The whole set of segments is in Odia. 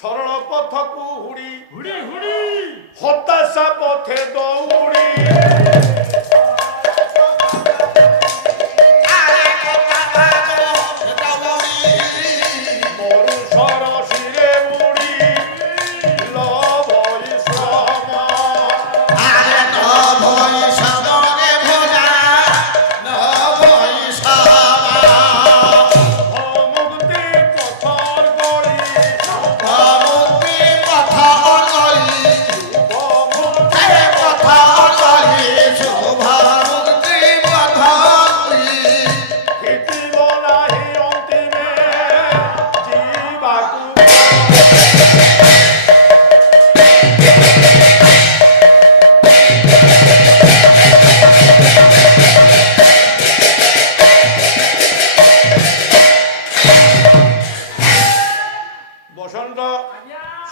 ସରଳ ପଥକୁ ହୁଡ଼ି ହତାଶା ପଥେ ଦୌଡ଼ି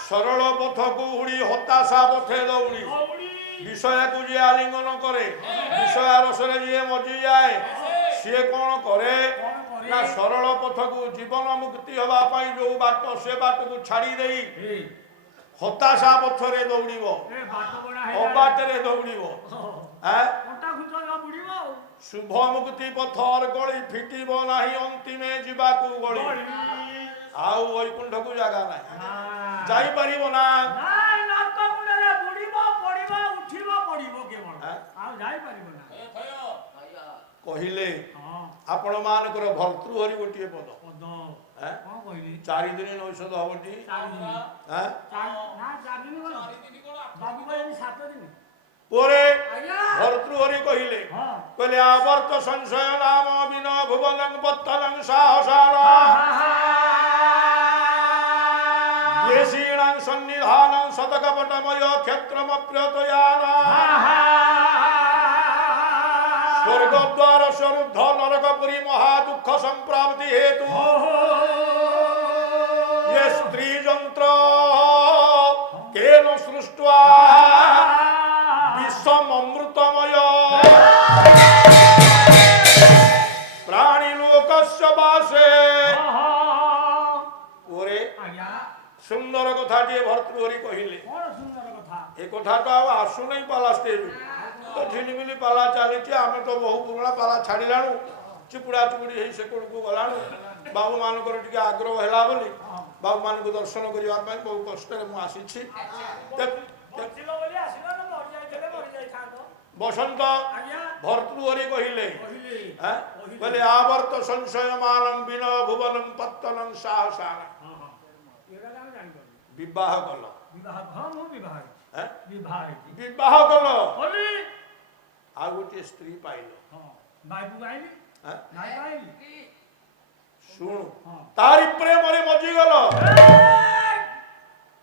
ସରଳ ପଥକୁ ହୁଡ଼ି ହତାଶା ପଥେ ଦୌଡ଼ି ବିଷୟକୁ ଯିଏ ଆଲିଙ୍ଗନ କରେ ବିଷୟ ରସରେ ଯିଏ ମଜିଯାଏ ସିଏ କ'ଣ କରେ ନା ସରଳ ପଥକୁ ଜୀବନ ମୁକ୍ତି ହେବା ପାଇଁ ଯୋଉ ବାଟ ସେ ବାଟକୁ ଛାଡ଼ି ଦେଇ ହତାଶା ପଥରେ ଦୌଡ଼ିବ ଅବାଟରେ ଦୌଡ଼ିବ ଶୁଭ ମୁକ୍ତି ପଥର ଗଳି ଫିଟିବ ନାହିଁ ଅନ୍ତିମେ ଯିବାକୁ ଗଳି ଆଉ ବୈକୁଣ୍ଠକୁ ଜାଗା ନାହିଁ ଯାଇପାରିବ ନା କହିଲେ ଆପଣ ମାନଙ୍କର ଭର୍ତ୍ତୃହରି ଗୋଟିଏ ପଦ 4 ଦିନ ଔଷଧ ହବଟି ପରେ ଭର୍ତ୍ତୃହରି କହିଲେ ଆବର୍ତ୍ତ ସଂଶୟ ନାମ ବିନ ଭୁବନ ପତ୍ତନ ସାହସାର ीणां सन्निधानं शतकपटमय क्षेत्रमप्यतयाना स्वर्गद्वार स्वरुद्ध नरकपुरी महादुःख संप्राप्ति हेतु ये स्त्री यंत्र केन सृष्ट्वा विश्वमृतमय प्राणी लोकस्य वासे सुंदर कथाटे भर्तृहरि कहले ए कथा तो आसु नहीं पाला स्टेज तो झिलिमिली पाला चली आम तो बहु पुराणा पाला छाड़िलाणु चिपुड़ा चिपुड़ी हो से को गलाणु बाबू मानकर टिके आग्रह है बोली बाबू मान को दर्शन करने बहु कष्ट मुझे बसंत भर्तृहरि कहले बोले आवर्त संशय मानम बिन भुवन पत्तनं साहसान विवाह कल विवाह कल आ गोटे स्त्री पाइल शुणु तारी प्रेम रे मजी गल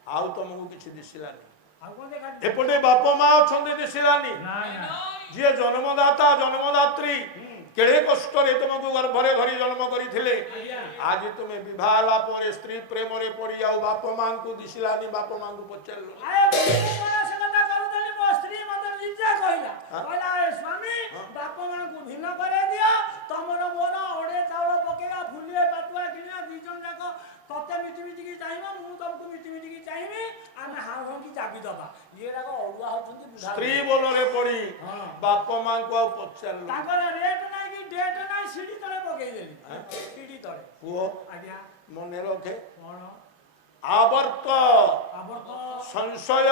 आउ तुमको किसी दिसिलानी एपटे बाप माँ अच्छा दिसिलानी जी जन्मदाता जन्मदात्री केड़े कष्ट तुमको गर्भरे धरी जन्म करथिले आज तुम्हें विवाह पर स्त्री प्रेम रे पड़ी आ बाप मां को दिसिलानी बाप मां को पचारलो स्वामी बाप मां को भिन्न करे दियो तमर मोर ओडे चावल पकेगा फुलिए पातुआ किनिया दिजन जाक तते मिटी मिटी की चाहिबो मु तुमको मिटी मिटी की चाहिबी आमे हां हां की चाबी दबा ये राग अडुआ होछंती स्त्री बोलरे पड़ी बाप मां को पचारलो ताकर रेट नाही की डेट नाही सीडी तळे पकेई देली सीडी तळे पुओ आज्ञा मने रखे कोन आवर्त संशय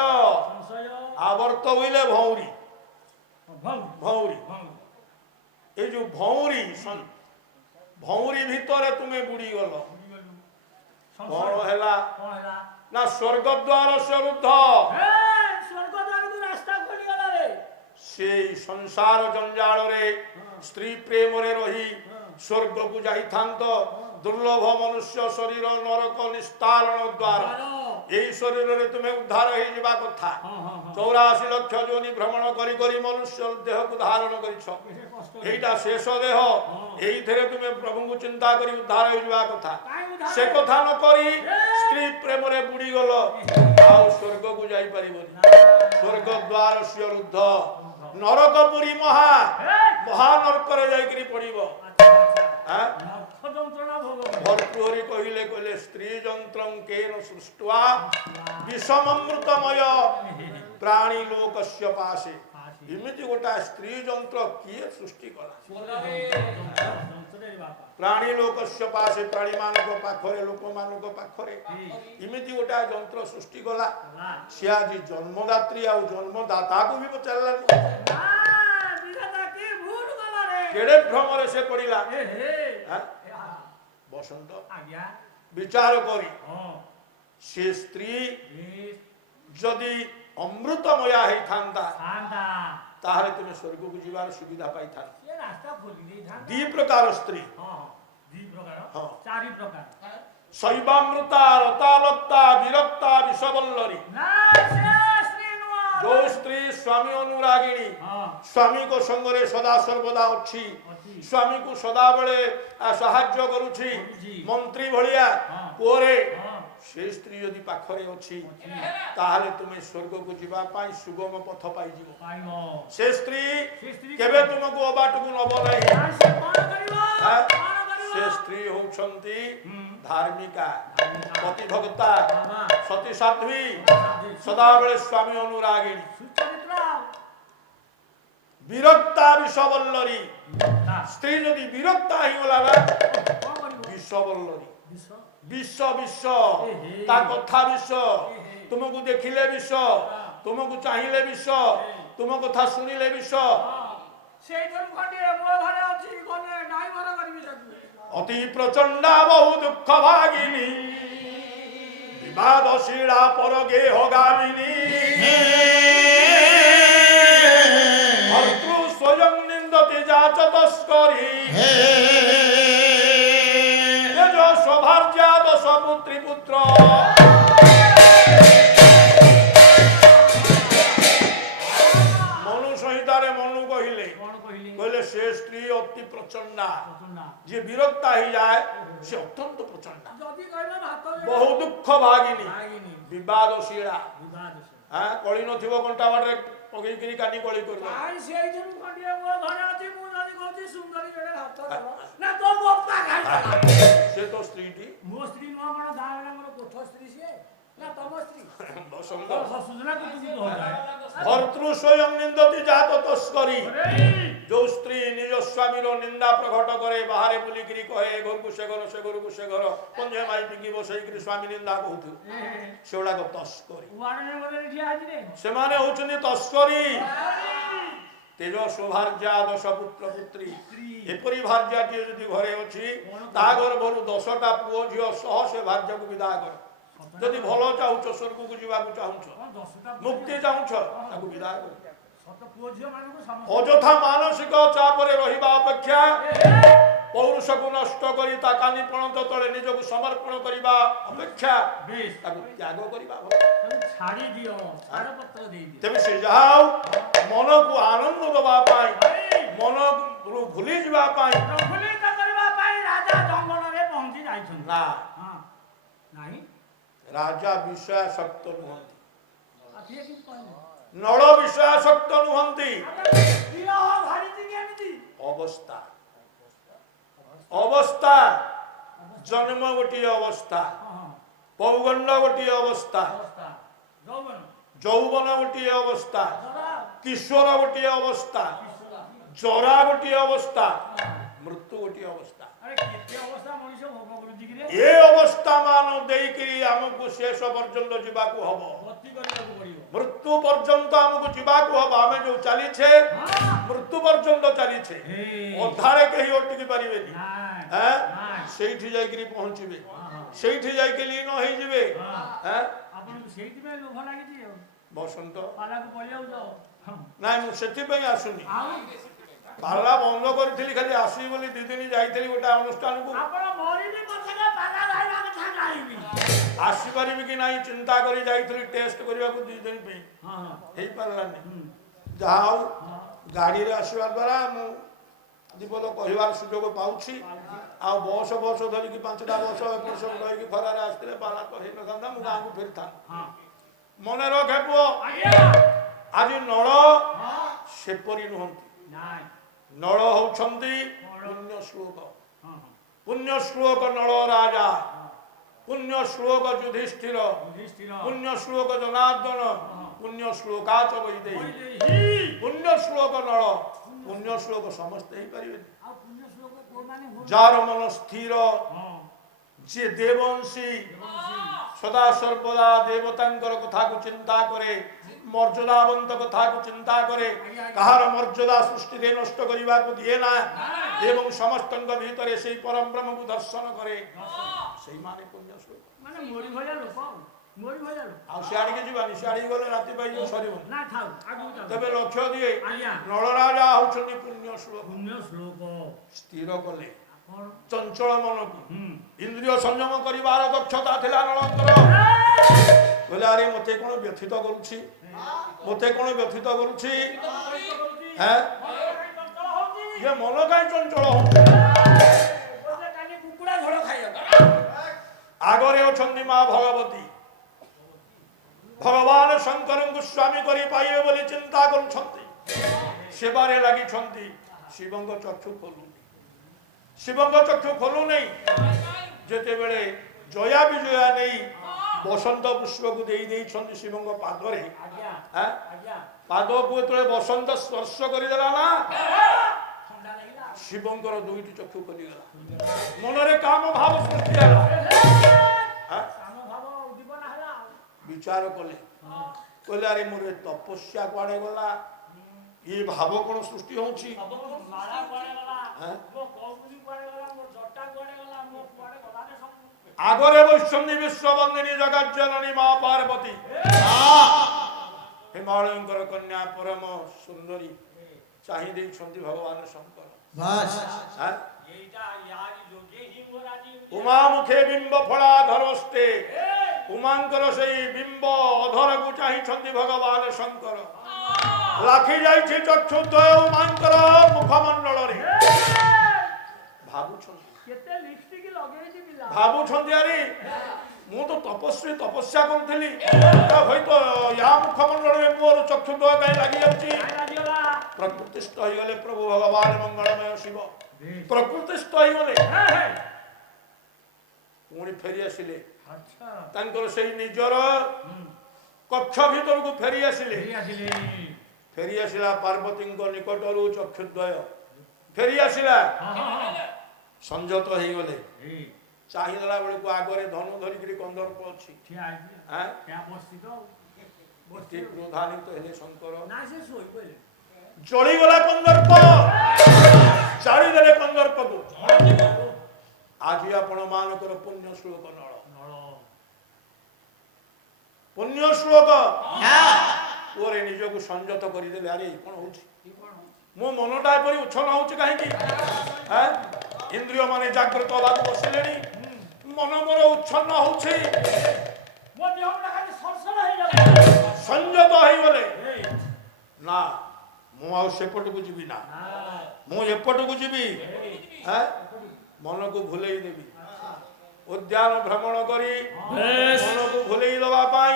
आवर्त होइले भौरी भौरी ए जो भौरी भौरी भितर तुम्हें बुड़ी गल कौन हैला ना स्वर्गद्वार स्वरुद्ध स्वर्गद्वार को रास्ता खोली गला रे से संसार जंजाल रे स्त्री प्रेम रे रही स्वर्ग को जाई थांत दुर्लभ मनुष्य शरीर नरक निस्तारण द्वार यही शरीर रे तुम्हें उद्धार हो जावा कथा 84 लक्ष जोनि भ्रमण करी करी मनुष्य देह को धारण करिछ एटा शेष देह एही थरे तुम्हें प्रभु को चिंता करी उद्धार हो जावा कथा से कथा न करी स्त्री प्रेम रे बुड़ी गल आ स्वर्ग को जाई परिबनी स्वर्ग द्वार स्वरुद्ध नरकपुरी महा महानरक रे जाई करी पड़िबो যন্ত্রণা ভোগ করে। ভর্তৃহরি কহিলে কহিলে স্ত্রী যন্ত্রং কেন সৃষ্ট্বা বিষমমৃতময় প্রাণী লোকস্য পাশে। ଏମିତି ଗୋଟା ସ୍ତ୍ରୀ ଯନ୍ତ୍ର କିଏ ସୃଷ୍ଟି କଲା? ଯନ୍ତ୍ରରେ ବାପା। ପ୍ରାଣୀ ଲୋକସ୍ୟ ପାଶେ, ପ୍ରାଣୀମାନଙ୍କ ପାଖରେ, ଲୋକମାନଙ୍କ ପାଖରେ ଏମିତି ଗୋଟା ଯନ୍ତ୍ର ସୃଷ୍ଟି କଲା। ସେ ଆଜି ଜନ୍ମଦାତ୍ରୀ ଆଉ ଜନ୍ମଦାତାକୁ ବି ପଚାରିଲାନି। କେଡ଼େ ଭ୍ରମରେ ସେ ପଡ଼ିଲା। ବସନ୍ତ ବିଚାର କରି ସେ ସ୍ତ୍ରୀ ଯଦି ଅମୃତମୟା ହେଇଥାନ୍ତା ତାହେଲେ ତୁମେ ସ୍ୱର୍ଗକୁ ଯିବାର ସୁବିଧା ପାଇଥାନ୍ତ। ଦି ପ୍ରକାର ସ୍ତ୍ରୀ, ଶୈବାମୃତା, ରତାଲତା, ବିରକ୍ତା, ବିଷବଲ୍ଲରୀ। ଯୋଉ ସ୍ତ୍ରୀ ସ୍ୱାମୀ ଅନୁରାଗିଣୀ, ସ୍ୱାମୀଙ୍କ ସଙ୍ଗରେ ସଦା ସର୍ବଦା ଅଛି, ସ୍ୱାମୀକୁ ସଦାବେଳେ ସାହାଯ୍ୟ କରୁଛି, ମନ୍ତ୍ରୀ ଭଳିଆ ପୁଅରେ, ସେ ସ୍ତ୍ରୀ ଯଦି ପାଖରେ ଅଛି ତାହେଲେ ତୁମେ ସ୍ୱର୍ଗକୁ ଯିବା ପାଇଁ ସୁଗମ ପଥ ପାଇଯିବ। ସେ ସ୍ତ୍ରୀ କେବେ ତୁମକୁ ଅବାଟକୁ ନବ ନାହିଁ। ସେ ସ୍ତ୍ରୀ ହଉଛନ୍ତି ଧାର୍ମିକା, ପତିଭକ୍ତା, ସତୀ ସାଧ୍ୱୀ, ସଦାବେଳେ ସ୍ୱାମୀ ଅନୁରାଗିଣୀ। ବିରକ୍ତା ବିଷବଲ୍ଲରୀ, ସ୍ତ୍ରୀ ଯଦି ବିରକ୍ତା ହେଇଗଲା ନା ବିଷବଲ୍ଲରୀ, ବିଷ ବିଷ, ତା କଥା ବିଷ, ତୁମକୁ ଦେଖିଲେ ବିଷ, ତୁମକୁ ଚାହିଁଲେ ବିଷ, ତୁମ କଥା ଶୁଣିଲେ ବିଷ। ଅତି ପ୍ରଚଣ୍ଡା ବହୁ ଦୁଃଖ ଭାଗିନୀ, ବିବାଦଶୀଳା ପରଗେହ ଗାମିନୀ, ଭର୍ତ୍ତୃ ସ୍ୱୟଂ ନିନ୍ଦତି ଯାଚ ତସ୍କରୀ, ସୌଭାର୍ଯ୍ୟା ଦଶ ପୁତ୍ରୀ ପୁତ୍ର। ମନୁ ସଂହିତାରେ ମନୁ କହିଲେ ସେ ସ୍ତ୍ରୀ ଅତି ପ୍ରଚଣ୍ଡା, ଯିଏ ବିରକ୍ତା ହେଇଯାଏ ସେ ଅତ୍ୟନ୍ତ ପ୍ରଚଣ୍ଡା, ବହୁ ଦୁଃଖ ଭାଗିନୀ, ବିବାଦଶୀଳା। କଳି ନଥିବ କଣ୍ଟା ବାଟରେ ପକେଇକିରି କାଟି କଳି କରିବ। ସେ ତ ସ୍ତ୍ରୀଟି ମୋ ସ୍ତ୍ରୀ ନୁହଁ, କଣ ଗାଁ ବାଲାଙ୍କର କୋଠ ସ୍ତ୍ରୀ ସିଏ ନା ତମ ସ୍ତ୍ରୀ? ଭର୍ତ୍ତୃ ସ୍ୱୟଂ ନିନ୍ଦତି ଯାତ ତସ୍କରୀ, ଯୋଉ ସ୍ତ୍ରୀ ନିଜ ସ୍ୱାମୀର ନିନ୍ଦା ପ୍ରକଟ କରେ, ବାହାରେ ବୁଲିକିରି କହେ ଏ ଘରକୁ ସେ ଘର, ସେ ଘରକୁ ସେ ଘର, ପଞ୍ଜେ ମାଇ ପିଙ୍ଗି ବସେଇକିରି ସ୍ୱାମୀ ନିନ୍ଦା କହୁଥିବ, ସେଗୁଡାକ ତସ୍କରୀ। ସେମାନେ ହଉଛନ୍ତି ତସ୍କରୀ। ତେଜ ସୌଭାର୍ଯ୍ୟା ଦଶ ପୁତ୍ର ପୁତ୍ରୀ, ଏପରି ଭାର୍ଯ୍ୟାଟିଏ ଯଦି ଘରେ ଅଛି ତା ଗର୍ଭରୁ 10ଟା ପୁଅ ଝିଅ ସହ ସେ ଭାର୍ଯ୍ୟାକୁ ବିଦାୟ କର। ଯଦି ଭଲ ଚାହୁଁଛ, ସ୍ୱର୍ଗକୁ ଯିବାକୁ ଚାହୁଁଛ, ମୁକ୍ତି ଚାହୁଁଛ, ତାକୁ ବିଦାୟ କର। ଅଯଥା ମାନସିକ ଚାପରେ ରହିବା ଅପେକ୍ଷା ପୌରୁଷକୁ ନଷ୍ଟ କରି ତା କାନି ପଣତ ତଳେ ନିଜକୁ ସମର୍ପଣ କରିବା ଅପେକ୍ଷା ତାକୁ ତ୍ୟାଗ କରିବା। ତେବେ ସେ ଯାହା ହଉ ମନକୁ ଆନନ୍ଦ ଦେବା ପାଇଁ, ମନରୁ ଭୁଲି ଯିବା ପାଇଁ ନା, ରାଜା ବିଷୟାସକ୍ତ ନୁହନ୍ତି, ନଳ ବିଷୟାସକ୍ତ ନୁହନ୍ତି। ଅବସ୍ଥା ଅବସ୍ଥା, ଜନ୍ମ ଗୋଟିଏ ଅବସ୍ଥା, ପୌଗଣ୍ଡ ଗୋଟିଏ ଅବସ୍ଥା, ଯୌବନ ଗୋଟିଏ ଅବସ୍ଥା, କିଶୋର ଗୋଟିଏ ଅବସ୍ଥା, ଜରା ଗୋଟିଏ ଅବସ୍ଥା, ମୃତ୍ୟୁ ଗୋଟିଏ ଅବସ୍ଥା। ଏ ଅବସ୍ଥା ମାନ ଦେଇକିରି ଆମକୁ ଶେଷ ପର୍ଯ୍ୟନ୍ତ ଯିବାକୁ ହବ, ମୃତ୍ୟୁ ପର୍ଯ୍ୟନ୍ତ ଆମକୁ ଯିବାକୁ ହବ। ଆମେ ଯୋଉ ଚାଲିଛେ ମୃତ୍ୟୁ ପର୍ଯ୍ୟନ୍ତ ଚାଲିଛେ, ଅଧାରେ କେହି ଅଟକି ପାରିବେନି। ସେଇଠି ଯାଇକିରି ପହଞ୍ଚିବେ, ସେଇଠି ଯାଇକି ଲୀନ ହେଇଯିବେ। ବସନ୍ତ ନାଇଁ, ମୁଁ ସେଥିପାଇଁ ଆସୁନି, ପାଲା ବନ୍ଦ କରିଥିଲି, ଖାଲି ଆସିବି ବୋଲି 2 ଦିନ ଯାଇଥିଲି ଗୋଟେ ଅନୁଷ୍ଠାନକୁ। ଆସିପାରିବି କି ନାହିଁ ଚିନ୍ତା କରି ଯାଇଥିଲି ଟେଷ୍ଟ କରିବାକୁ 2 ଦିନ ପାଇଁ, ହେଇପାରିଲାନି। ଯାହା ହଉ ଗାଡ଼ିରେ ଆସିବା ଦ୍ୱାରା ମୁଁ ଦିପଦ କହିବାର ସୁଯୋଗ ପାଉଛି। ଆଉ ବସ ଧରିକି 5ଟା ବସ ଏପଟ ସବୁ ରହିକି ଖରାରେ ଆସିଥିଲେ ପାଲା ତ ହେଇନଥାନ୍ତା, ମୁଁ ଗାଁକୁ ଫେରିଥାନ୍ତି। ମନେ ରଖେ ପୁଅ, ଆଜି ନଳ ସେପରି ନୁହନ୍ତି। ନଳ ହଉଛନ୍ତି ପୁଣ୍ୟ ଶ୍ଲୋକ, পুণ্য শ্লোক নল রাজা, পুণ্য শ্লোক যুধিষ্ঠির, পুণ্য শ্লোক জনার্দন, পুণ্য শ্লোকাচ বৈদেহী, পুণ্য শ্লোক নল, পুণ্য শ্লোক ସମସ୍ତେ ହେଇପାରିବେନି। ଆଉ ପୁଣ୍ୟ ଶ୍ଲୋକ କୋଉମାନେ ହୁଅନ୍ତି? ଯାହାର ମନ ସ୍ଥିର, ଯିଏ ଦେବଂଶୀ, ସଦା ସର୍ବଦା ଦେବତାଙ୍କର କଥାକୁ ଚିନ୍ତା କରେ, ମର୍ଯ୍ୟାଦାବନ୍ତ କଥାକୁ ଚିନ୍ତା କରେ, କାହାର ମର୍ଯ୍ୟାଦା ସୃଷ୍ଟିରେ ନଷ୍ଟ କରିବାକୁ ଦିଏ ନା ଏବଂ ସମସ୍ତଙ୍କ ଭିତରେ ସେଇ ପରମ ବ୍ରହ୍ମକୁ ଦର୍ଶନ କରେ, ସେଇମାନେ ପୁଣ୍ୟ ଶ୍ଲୋକ। ମାନେ ମୋରି ଭଳିଆ ଲୋକ, ମୋରି ଭଳିଆ ଲୋକ। ଆଉ ସିଆଡ଼ିକି ଯିବାନି, ସିଆଡ଼ିକି ଗଲେ ରାତି ପାଇ ସରିବନି। ନା ଥାଉ, ଆଗକୁ ଯାଉ। ତେବେ ଲକ୍ଷ୍ୟ ଦିଏ ଆଜ୍ଞା। ନଳରାଜା ହଉଛନ୍ତି ପୁଣ୍ୟ ଶ୍ଲୋକ। ପୁଣ୍ୟ ଶ୍ଲୋକ ସ୍ଥିର କଲେ ଆପଣ ଚଞ୍ଚଳ ମନକୁ, ଇନ୍ଦ୍ରିୟ ସଂଯମ କରିବାର ଦକ୍ଷତା ଥିଲା ନଳଙ୍କର। କହିଲେ ଆରେ ମତେ କଣ ବ୍ୟଥିତ କରୁଛି, ମତେ କଣ ବ୍ୟଥିତ କରୁଛି, ଇଏ ମନ କାହିଁ ଚଞ୍ଚଳ ହଉଛି? କାଲି କୁକୁଡ଼ା ଝୋଳ ଖାଇବାକୁ ଆଗରେ ଅଛନ୍ତି ମା ଭଗବତୀ, ଭଗବାନ ଶଙ୍କରଙ୍କୁ ସ୍ୱାମୀ କରି ପାଇବେ ବୋଲି ଚିନ୍ତା କରୁଛନ୍ତି, ସେବାରେ ଲାଗିଛନ୍ତି। ଶିବଙ୍କ ଚକ୍ଷୁ ଖୋଲୁନି, ଶିବଙ୍କ ଚକ୍ଷୁ ଖୋଲୁନି। ଯେତେବେଳେ ଜୟା ବିଜୟା ନେଇ ବସନ୍ତ ପୁଷ୍ପକୁ ଦେଇ ଦେଇଛନ୍ତି ଶିବଙ୍କ ପାଦରେ, ପାଦକୁ ଯେତେବେଳେ ବସନ୍ତ ସ୍ପର୍ଶ କରିଦେଲା ନା, ଶିବଙ୍କର ଦୁଇଟି ଚକ୍ଷୁ ଖୋଲିଗଲା, ମନରେ କାମ ଭାବ ସୃଷ୍ଟି ହେଲା। ବିଚାର କଲେ, କହିଲେ ଆରେ ମୋର ତପସ୍ୟା କୁଆଡେ ଗଲା, ଇଏ ଭାବ କଣ ସୃଷ୍ଟି ହଉଛି? ଆଗରେ ବୈଷ୍ଣବୀ ବିଶ୍ୱବନ୍ଦିନୀ ଜଗଜ୍ଜନନୀ ମା ପାର୍ବତୀ, ହିମାଳୟଙ୍କର କନ୍ୟା ପରମ ସୁନ୍ଦରୀ ଚାହିଁ ଦେଇଛନ୍ତି ଭଗବାନ ଶଙ୍କର। ଉମା ମୁଖେ ବିମ୍ବ ଫଳା ଧରସ୍ତେ, ଉମାଙ୍କର ସେଇ ବିମ୍ବ ଅଧରକୁ ଚାହିଁଛନ୍ତି ଭଗବାନ ଶଙ୍କର। ଲାଖି ଯାଇଛି ଚକ୍ଷୁଦ୍ୱୟ ଉମାଙ୍କର ମୁଖମଣ୍ଡଳରେ। ଭାବୁଛନ୍ତି ଭାବୁଛନ୍ତି ଆରେ ମୁଁ ତ ତପସ୍ୱୀ, ତପସ୍ୟା କରୁଥିଲି, ହୁଏତ ୟା ମୁଖମଣ୍ଡଳରେ ମୋର ଚକ୍ଷୁଦ୍ୱୟ କାହିଁ ଲାଗି ଯାଉଛି? ପ୍ରକୃତିସ୍ଥ ହେଇଗଲେ ପ୍ରଭୁ ଭଗବାନ ମଙ୍ଗଳମୟ ଶିବ, ପ୍ରକୃତିସ୍ଥ ହେଇଗଲେ। ପୁଣି ଫେରି ଆସିଲେ, ତାଙ୍କର ସେଇ ନିଜର କକ୍ଷ ଭିତରକୁ ଫେରି ଆସିଲେ। ଫେରି ଆସିଲା ପାର୍ବତୀଙ୍କ ନିକଟରୁ ଚକ୍ଷୁଦ୍ୱୟ ଫେରି ଆସିଲା, ସଂଯତ ହେଇଗଲେ। ଚାହିଁଦେଲା ବେଳକୁ ଆଗରେ ଧନୁ ଧରିକିରି କନ୍ଦର୍ପ ଅଛି। କ୍ରୋଧାନ୍ୱିତ ହେଲେ ଶଙ୍କର, ଜଳିଗଲା କନ୍ଦର୍ପ, ଜାଳିଦେଲେ କନ୍ଦର୍ପକୁ। ଆଜି ଆପଣ ମାନଙ୍କର ପୁଣ୍ୟ ଶ୍ଲୋକ ନଳ, ପୁଣ୍ୟ ଶ୍ଲୋକ ପୁଅରେ ନିଜକୁ ସଂଯତ କରିଦେଲେ। ଆରେ କଣ ହଉଛି, ମୋ ମନଟା ଏପରି ଉଚ୍ଛନ୍ନ ହଉଛି କାହିଁକି? ଇନ୍ଦ୍ରିୟ ମାନେ ଜାଗ୍ରତ ହେବାକୁ ବସିଲେଣି, ମନ ମୋର ଉଚ୍ଛନ୍ନ ହଉଛି, ସଂଯତ ହେଇଗଲେ। ନା ମୁଁ ଆଉ ସେପଟକୁ ଯିବି ନା, ମୁଁ ଏପଟକୁ ଯିବି, ମନକୁ ଭୁଲେଇ ଦେବି। ଉଦ୍ୟାନ ଭ୍ରମଣ କରି ମନକୁ ଭୁଲେଇ ଦେବା ପାଇଁ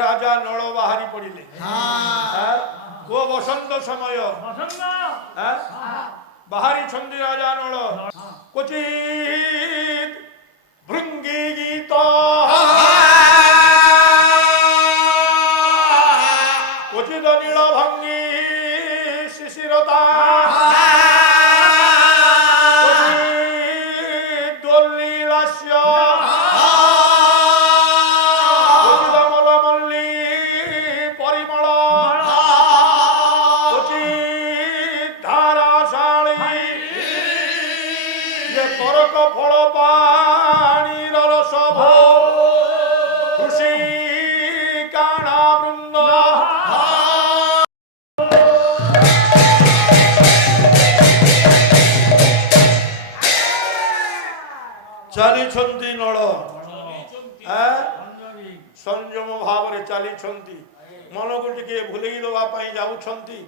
ରାଜା ନଳ ବାହାରି ପଡ଼ିଲେ। ଓ ବସନ୍ତ ସମୟ ବାହାରିଛନ୍ତି ରାଜା ନଳ। କ୍ୱଚିତ୍ ଭୃଙ୍ଗି ଗୀତ, କ୍ୱଚିତ ନୀଳ ଭଙ୍ଗୀ ଶିଶିରତା, କ୍ୱଚିତ୍ ଦୋଲ୍ଲୀଲାସ୍ୟ, କ୍ୱଚିତ ମଲମଲ୍ଲୀ ପରିମଳ, କ୍ୱଚିତ୍ ଧାରାଶାଳୀ ଯେ କରକ ଫଳ ପାଣିର ରସ ଭୋ, ଖୁସି କାଣା ବୃନ୍ଦ। ଚାଲିଛନ୍ତି ନଳ, ସଂଯମ ଭାବରେ ଚାଲିଛନ୍ତି, ମନକୁ ଟିକେ ଭୁଲେଇ ଦେବା ପାଇଁ ଯାଉଛନ୍ତି।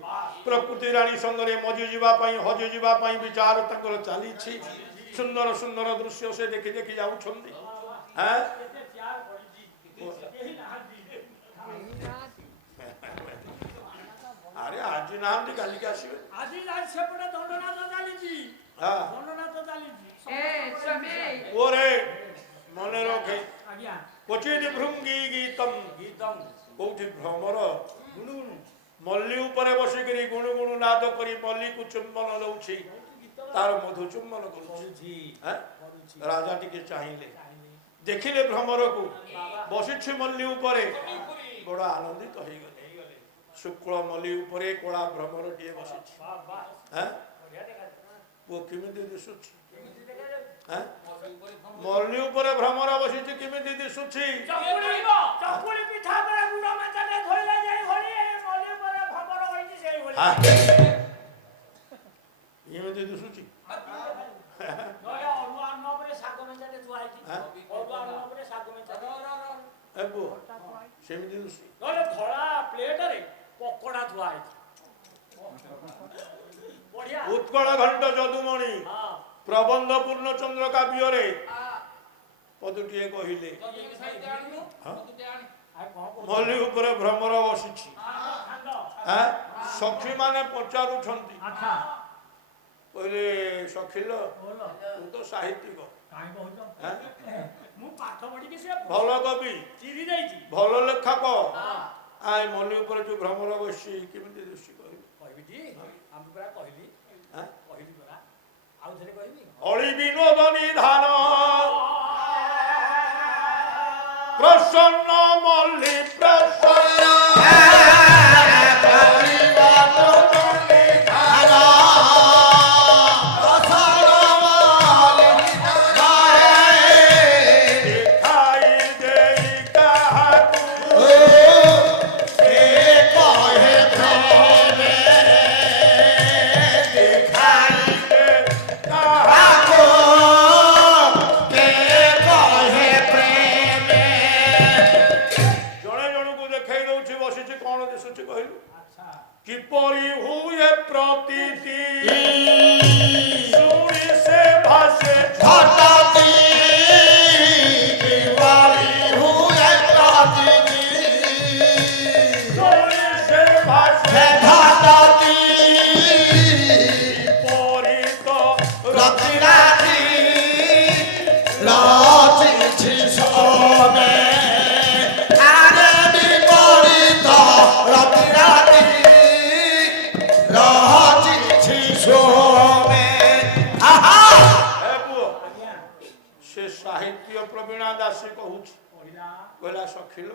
ପ୍ରକୃତି ରାଣୀ ସଙ୍ଗରେ ମଜି ଯିବା ପାଇଁ, ହଜି ଯିବା ପାଇଁ ବିଚାର ତାଙ୍କର ଚାଲିଛି। ସୁନ୍ଦର ସୁନ୍ଦର ଦୃଶ୍ୟ ସେ ଦେଖି ଦେଖି ଯାଉଛନ୍ତି। ଆରେ ଆଜି ନାହାନ୍ତି କାଲିକି ଆସିବେ। ଆଜି ସେପଟେ ଦଣ୍ଡନାଥ ଚାଲିଛି, ଦଣ୍ଡନାଥ ଚାଲିଛି। ওরে মনে রখে ଆଜ୍ଞା କ୍ୱଚିତ୍ ଭୃଙ୍ଗୀ ଗୀତମ୍ ଗୀତମ୍ କୋଉଠି ଭ୍ରମର ଗୁଣୁ ଗୁଣୁ ମଲ୍ଲି ଉପରେ ବସିକିରି ଗୁଣୁ ଗୁଣୁ ନାଦ କରି ମଲ୍ଲିକୁ ଚୁମ୍ବନ ଦଉଛି ତାର ମଧୁ ଚୁମ୍ବନ କରୁଛି କରୁଛି ଆଁ? କରୁଛି ରାଜା ଟିକେ ଚାହିଁଲେ ଦେଖିଲେ ଭ୍ରମରକୁ ବସିଛି ମଲ୍ଲି ଉପରେ ବଡ ଆନନ୍ଦିତ ହେଇଗଲେ ଶୁକ୍ଳ ମଲ୍ଲି ଉପରେ କଳା ଭ୍ରମରଟିଏ ବସିଛି ବାଃ ବାଃ ଆଁ? ବଢିଆ ଦେଖାଯାଉଛି ପୁଅ କେମିତି ଦିଶୁଛି କେମିତି ଦେଖାଯାଉଛି ଆଁ? ମଲ୍ଲି ଉପରେ ଭ୍ରମର ବସିଛି କେମିତି ଦିଶୁଛି ଚକୁଳି ପିଠା ପରେ ଗୁଡ଼ ମାଚାଟେ ଧୋଇଲେ ଯାଇ ଭଳି ମଲି ପରେ ଭବର ହୋଇଛି ସେଇ ଭଳି ହା? ଏମିତି ଦିଶୁଛି ନହେଲେ ଅରୁଆ ଅନ୍ନ ଉପରେ ଶାଗ ମେଞ୍ଚାଟେ ଥୁଆ ହେଇଛି ଆଁ? ଅରୁଆ ଅନ୍ନ ଉପରେ ଶାଗ ମେଞ୍ଚାଟେ ଏ ପୁଅ ସେମିତି ଦିଶୁଛି ନହେଲେ ଧଳା ପ୍ଲେଟରେ ପକୋଡା ଥୁଆ ହେଇଛି ବଢିଆ ଉତ୍କଳ ଘଣ୍ଟ ଯଦୁମଣି ହଁ ପ୍ରବନ୍ଧ ପୂର୍ଣ୍ଣଚନ୍ଦ୍ର କାବ୍ୟରେ ପଦୁଟିଏ କହିଲେ ଆଉ କଣ କହୁଛ ମଲ୍ଲି ଉପରେ ଭ୍ରମର ବସିଛି ସାଙ୍ଗ ଆଁ? ସଖୀ ମାନେ ପଚାରୁଛନ୍ତି ଆଚ୍ଛା କହିଲେ ସଖିଲ ବୋଲ ତୁ ତ ସାହିତ୍ୟିକ କାହିଁ କହୁଛ ଆଁ? ମୁଁ ପାଠ ପଢିକି ସେ ଭଲ କବି ଚିରି ଦେଇଛି ଭଲ ଲେଖକ ଆଏ ମଲ୍ଲି ଉପରେ ଯୋଉ ଭ୍ରମର ବସିଛି କେମିତି ଦୃଷ୍ଟି କହିଲୁ କହିବି ଟି ଆମେ ପରା କହିଲି ଆଁ? କହିଲି ପରା ଆଉ ଥରେ କହିବି ଅଳି ବିନୋଦ ନିଧାନ ପ୍ରସନ୍ନ ମଲ୍ଲି ପ୍ରସନ୍ନ ଦେଖାଇ ଦେଇ କାହାକୁ ଦେଖାଇ ଦେ କାହାକୁ ଜଣେ ଜଣକୁ ଦେଖାଇ ଦଉଛି ବସିଛି କଣ ଦିଶୁଛି କହିଲୁ ଆଚ୍ଛା କିପରି ହୁଏ ପ୍ରତୀତି ଶୁଣି ସେ ଭାଷେ ଶୁଣି ସେ ଭାଷେ ବିପରୀତ ହେ ପୁଅ ଆଜ୍ଞା ସେ ସାହିତ୍ୟ ପ୍ରବୀଣା ଦାସୀ କହୁଛି କହିଲା କହିଲା ସଖିଲ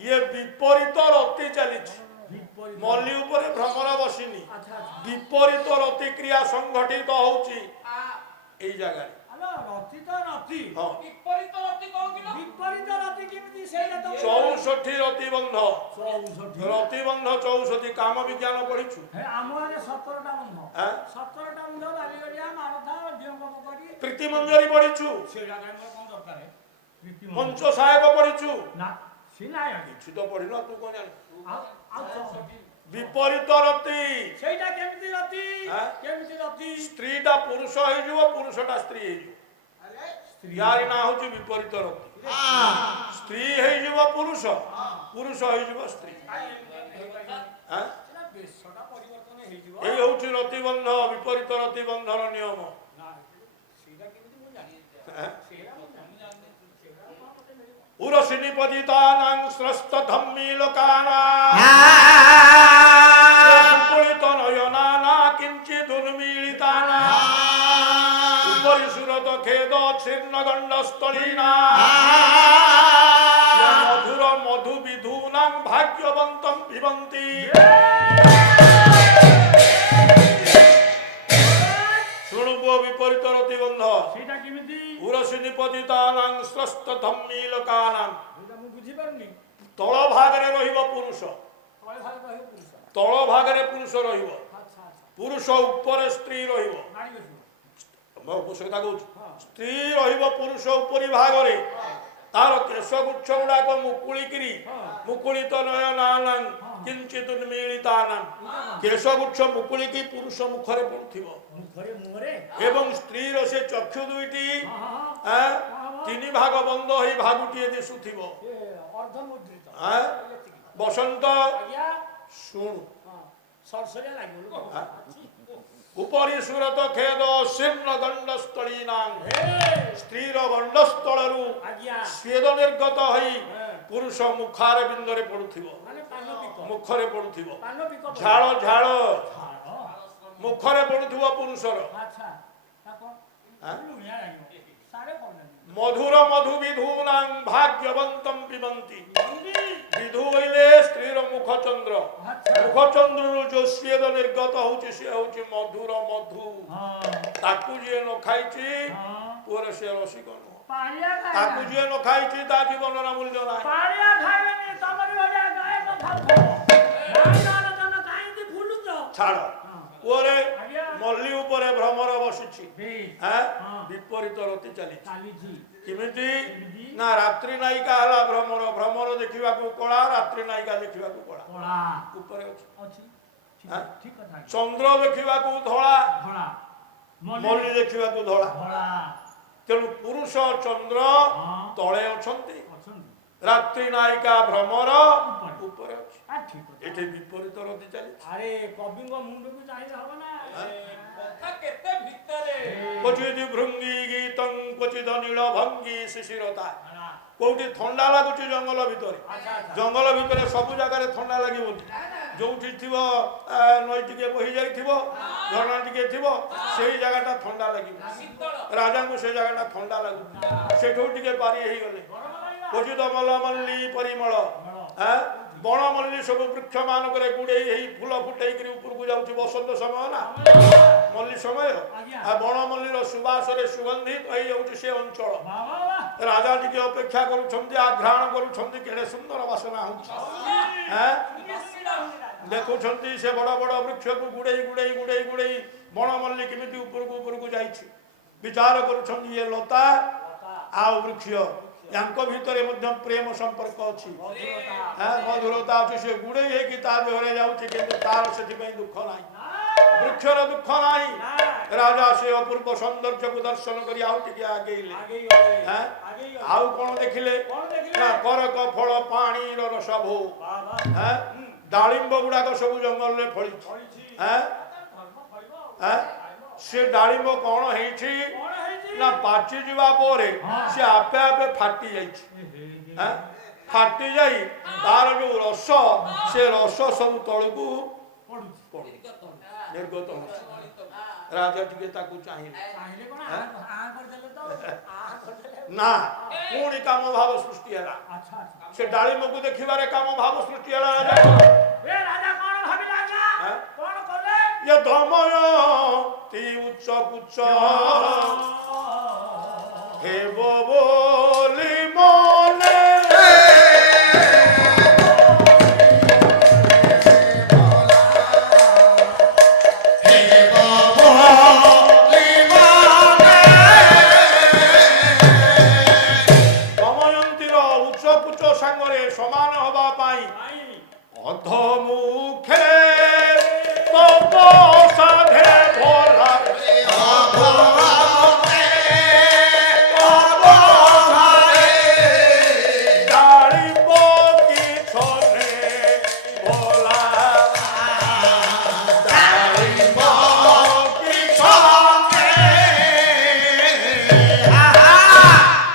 ଇଏ ବିପରୀତ ରତି ଚାଲିଛି ବିପରୀତ ମଲ୍ଲି ଉପରେ ଭ୍ରମର ବସିନି ଆଚ୍ଛା ଆଚ୍ଛା ବିପରୀତ ପ୍ରତିକ୍ରିୟା ସଂଘଟିତ ହଉଛି ଏଇ ଜାଗାରେ ଆଲୋ ରତି ତ ରତି ହଁ ବିପରୀତ ରତି କେମିତି ସେଇଟା ତ 64 ରତିବନ୍ଧ 64 ରତିବନ୍ଧ 64 କାମ ବିଜ୍ଞାନ ପଢିଛୁ ହେ ଆମ ଆଡେ 17ଟା ବନ୍ଧ ଆଁ? 17ଟା ବନ୍ଧ ବାଲିଗଡିଆ ମାରଥା ଢିଅଙ୍କ ପୋଖରୀ ପ୍ରୀତି ମଞ୍ଜରୀ ପଢିଛୁ ସେଇଟା କାଇଁ ମୋର କଣ ଦରକାର ପଞ୍ଚ ସହାୟକ ପଢିଛୁ ନା ସେ ନାଇଁ ଆଜ୍ଞା କିଛି ତ ପଢିନ ତୁ କଣ ଜାଣିଛୁ ଆଉ ବିପରୀତ ରତି ସେଇଟା କେମିତି ରତି ଆଁ? କେମିତି ରତି ସ୍ତ୍ରୀଟା ପୁରୁଷ ହେଇଯିବ ପୁରୁଷଟା ସ୍ତ୍ରୀ ହେଇଯିବ ୟାରି ନାଁ ହଉଛି ବିପରୀତ ରତି ସ୍ତ୍ରୀ ହେଇଯିବ ପୁରୁଷ ପୁରୁଷ ହେଇଯିବ ସ୍ତ୍ରୀ ଆଁ? ସେଟା ବେଶଟା ପରିବର୍ତ୍ତନ ହେଇଯିବ ଏଇ ହଉଛି ରତିବନ୍ଧ ବିପରୀତ ରତିବନ୍ଧର ନିୟମ ନା ସେଇଟା କେମିତି ମୁଁ ଜାଣିନି ଆଁ? ସେଇଟା ମୁଁ ଜାଣିନି ସେଇଟା କଣ ମତେ ମିଳିବ ଉରସିନି ପଦିତାନାଂ ସ୍ରସ୍ତ ଧମ୍ମୀ ଲୋକାନା କୁଳିତ ନୟନାନା କିଞ୍ଚି ଦୁର୍ମିଳିତାନା ଉପରି ସୁରତ ଖେଦ ଛିନ୍ନ ଗଣ୍ଡ ସ୍ଥଳୀନା ମଧୁର ମଧୁ ବିଧୂନାଂ ଭାଗ୍ୟବନ୍ତಂ ପିବନ୍ତି ଶୁଣୁ ପୁଅ ବିପରୀତ ରତିବନ୍ଧ ସେଇଟା କେମିତି ଉରସିନି ପଦିତାନାଂ ସ୍ରସ୍ତ ଧମ୍ମୀ ଲୋକାନାଂ ସେଇଟା ମୁଁ ବୁଝିପାରୁନି ତଳ ଭାଗରେ ରହିବ ପୁରୁଷ ତଳେ ଭାଗ ରହିବ ପୁରୁଷ ତଳ ଭାଗରେ ପୁରୁଷ ରହିବ ଆଚ୍ଛା ଆଚ୍ଛା ପୁରୁଷ ଉପରେ ସ୍ତ୍ରୀ ରହିବ ଗାଡ଼ି ବସିବ କଥା କହୁଛି ସ୍ତ୍ରୀ ରହିବ ପୁରୁଷ ଉପରି ଭାଗରେ ତାର କେଶଗୁଚ୍ଛ ଗୁଡାକ ମୁକୁଳିକିରି ମୁକୁଳିତ ନୟନାନାଂ କିଞ୍ଚିତ୍ ଉନ୍ମୀଳିତାନାଂ କେଶଗୁଚ୍ଛ ମୁକୁଳିକି ପୁରୁଷ ମୁଖରେ ପଡୁଥିବ ମୁହଁରେ ଏବଂ ସ୍ତ୍ରୀର ସେ ଚକ୍ଷୁ ଦୁଇଟି ହଁ ତିନି ଭାଗ ବନ୍ଦ ହୋଇ ଭାଗୁଟିଏ ଦିଶୁଥିବ ଅର୍ଦ୍ଧମୁଦ୍ରିତ ବସନ୍ତ ଆଜ୍ଞା ଶୁଣୁ ସରସରିଆ ଲାଗିବ ଉପରି ସୁରତ ଖେଦ ଶୀର୍ଣ୍ଣ ଗଣ୍ଡସ୍ଥଳୀନାଂ ସ୍ତ୍ରୀର ଗଣ୍ଡସ୍ଥଳରୁ ଆଜ୍ଞା ସ୍ୱେଦ ନିର୍ଗତ ହୋଇ ପୁରୁଷ ମୁଖାର ବିନ୍ଦରେ ପଡୁଥିବ ମାନେ ପାନ ପିକ ମୁଖରେ ପଡୁଥିବ ପାନ ପିକ ଝାଳ ଝାଳ ଝାଳ ମୁଖରେ ପଡୁଥିବ ପୁରୁଷର ଆଚ୍ଛା ତାକୁ ଲୁଣିଆ ଲାଗିବ ସାରେ କଣ ଲାଗିବ ମଧୁର ମଧୁ ବିଧୂନାଂ ଭାଗ୍ୟବନ୍ତಂ ପିବନ୍ତି ବିଧୁ ହଇଲେ ସ୍ତ୍ରୀର ମୁଖ ଚନ୍ଦ୍ର ମୁଖ ଚନ୍ଦ୍ରରୁ ଯୋଉ ସ୍ୱେଦ ନିର୍ଗତ ହଉଛି ସେ ହଉଛି ମଧୁର ମଧୁ ତାକୁ ଯିଏ ନ ଖାଇଛି ପୁଅର ସେ ରସିକ ନୁହଁ ପାଳିଆ ତାକୁ ଯିଏ ନ ଖାଇଛି ତା ଜୀବନର ମୂଲ୍ୟ ନାହିଁ ପାଳିଆ ଖାଇବେନି ତମରି ଭଳିଆ ଗାୟକ ଭାବ ଗାୟକ ଜନ କାହିଁକି ଭୁଲୁଛ ଛାଡ଼ ପୁଅରେ ମଲ୍ଲି ଉପରେ ଭ୍ରମର ବସିଛି ହଁ ବିପରୀତ ରତି ଚାଲିଛି ଚାଲିଛି କେମିତି ନା ରାତ୍ରି ନାୟିକା ହେଲା ଭ୍ରମର ଭ୍ରମର ଦେଖିବାକୁ କଳା ରାତ୍ରି ନାୟିକା ଦେଖିବାକୁ କଳା କଳା ଉପରେ ଅଛି ଅଛି ଠିକ କଥା ଚନ୍ଦ୍ର ଦେଖିବାକୁ ଧଳା ଧଳା ମଲ୍ଲି ଦେଖିବାକୁ ଧଳା ଧଳା ତେଣୁ ପୁରୁଷ ଚନ୍ଦ୍ର ତଳେ ଅଛନ୍ତି ଅଛନ୍ତି ରାତ୍ରି ନାୟିକା ଭ୍ରମର ଉପରେ ଅଛି ଠିକ ଏଠି ବିପରୀତ ରତି ଚାଲିଛି ଆରେ କବିଙ୍କ ମୁଣ୍ଡକୁ ଚାହିଁଲେ ହବ ନା କଥା କେତେ ଭିତରେ କ୍ୱଚିତ୍ ଭୃଙ୍ଗି ଗୀତଂ କ୍ୱଚିତ୍ ନୀଳ ଭଙ୍ଗି ଶିଶିରତା କୋଉଠି ଥଣ୍ଡା ଲାଗୁଛି ଜଙ୍ଗଲ ଭିତରେ ଜଙ୍ଗଲ ଭିତରେ ସବୁ ଜାଗାରେ ଥଣ୍ଡା ଲାଗିବନି ଯୋଉଠି ଥିବ ନଈ ଟିକେ ବହି ଯାଇଥିବ ଝରଣା ଟିକେ ଥିବ ସେଇ ଜାଗାଟା ଥଣ୍ଡା ଲାଗିବ ରାଜାଙ୍କୁ ସେ ଜାଗାଟା ଥଣ୍ଡା ଲାଗୁଛି ସେଠୁ ଟିକେ ପାରି ହେଇଗଲେ କ୍ୱଚିତ୍ ମଲମଲ୍ଲି ପରିମଳ ବଣମଲ୍ଲି ସବୁ ବୃକ୍ଷ ମାନଙ୍କରେ ଗୁଡେଇ ହେଇ ଫୁଲ ଫୁଟେଇକିରି ଉପରକୁ ଯାଉଛି ବସନ୍ତ ସମୟ ନା ମଲ୍ଲି ସମୟ ବଣମଲ୍ଲିର ସୁବାସରେ ସୁଗନ୍ଧିତ ହେଇଯାଉଛି ସେ ଅଞ୍ଚଳ ରାଜା ଟିକେ ଅପେକ୍ଷା କରୁଛନ୍ତି ଆଘ୍ରାଣ କରୁଛନ୍ତି କେଡ଼େ ସୁନ୍ଦର ବାସନା ହଉଛି ଦେଖୁଛନ୍ତି ସେ ବଡ ବଡ ବୃକ୍ଷକୁ ଗୁଡେଇ ଗୁଡେଇ ଗୁଡେଇ ଗୁଡେଇ ବଣମଲ୍ଲି କେମିତି ଉପରକୁ ଯାଇଛି ବିଚାର କରୁଛନ୍ତି ଇଏ ଲତା ଆଉ ବୃକ୍ଷ ୟାଙ୍କ ଭିତରେ ମଧ୍ୟ ପ୍ରେମ ସମ୍ପର୍କ ଅଛି ମଧୁରତା ଅଛି ସେ ଗୁଡେଇ ହେଇକି ତା ଦେହରେ ଯାଉଛି କିନ୍ତୁ ତାର ସେଥିପାଇଁ ଦୁଃଖ ନାହିଁ ବୃକ୍ଷର ଦୁଃଖ ନାହିଁ ରାଜା ସେ ଅପୂର୍ବ ସୌନ୍ଦର୍ଯ୍ୟକୁ ଦର୍ଶନ କରି ଆଉ ଟିକେ ଆଗେଇଲେ ଆଉ କଣ ଦେଖିଲେ କରକ ଫଳ ପାଣିର ରସ ବହୁ ଡାଳିମ୍ବ ଗୁଡାକ ସବୁ ଜଙ୍ଗଲରେ ଫଳିଛି ସେ ଡାଳିମ୍ବ କଣ ହେଇଛି ନା ପାଚି ଯିବା ପରେ ସେ ଆପେ ଆପେ ଫାଟି ଯାଇଛି ଫାଟି ଯାଇ ତାର ଯୋଉ ରସ ସେ ରସ ସବୁ ତଳକୁ ନିର୍ଗତ ହଉଛି ରାଜା ଟିକେ ତାକୁ ଚାହିଁଲେ ନା ପୁଣି କାମ ଭାବ ସୃଷ୍ଟି ହେଲା ସେ ଡାଳିମ୍ବକୁ ଦେଖିବାରେ କାମ ଭାବ ସୃଷ୍ଟି ହେଲା ରାଜା କଣ ଭାବିଲା କଣ କଲେ ये दमयती उच्च कुच्च हेब बोली मने दमयंतीर उच्च कुच्च सांगरे समान हवा पाई अधमुखे साधे भोला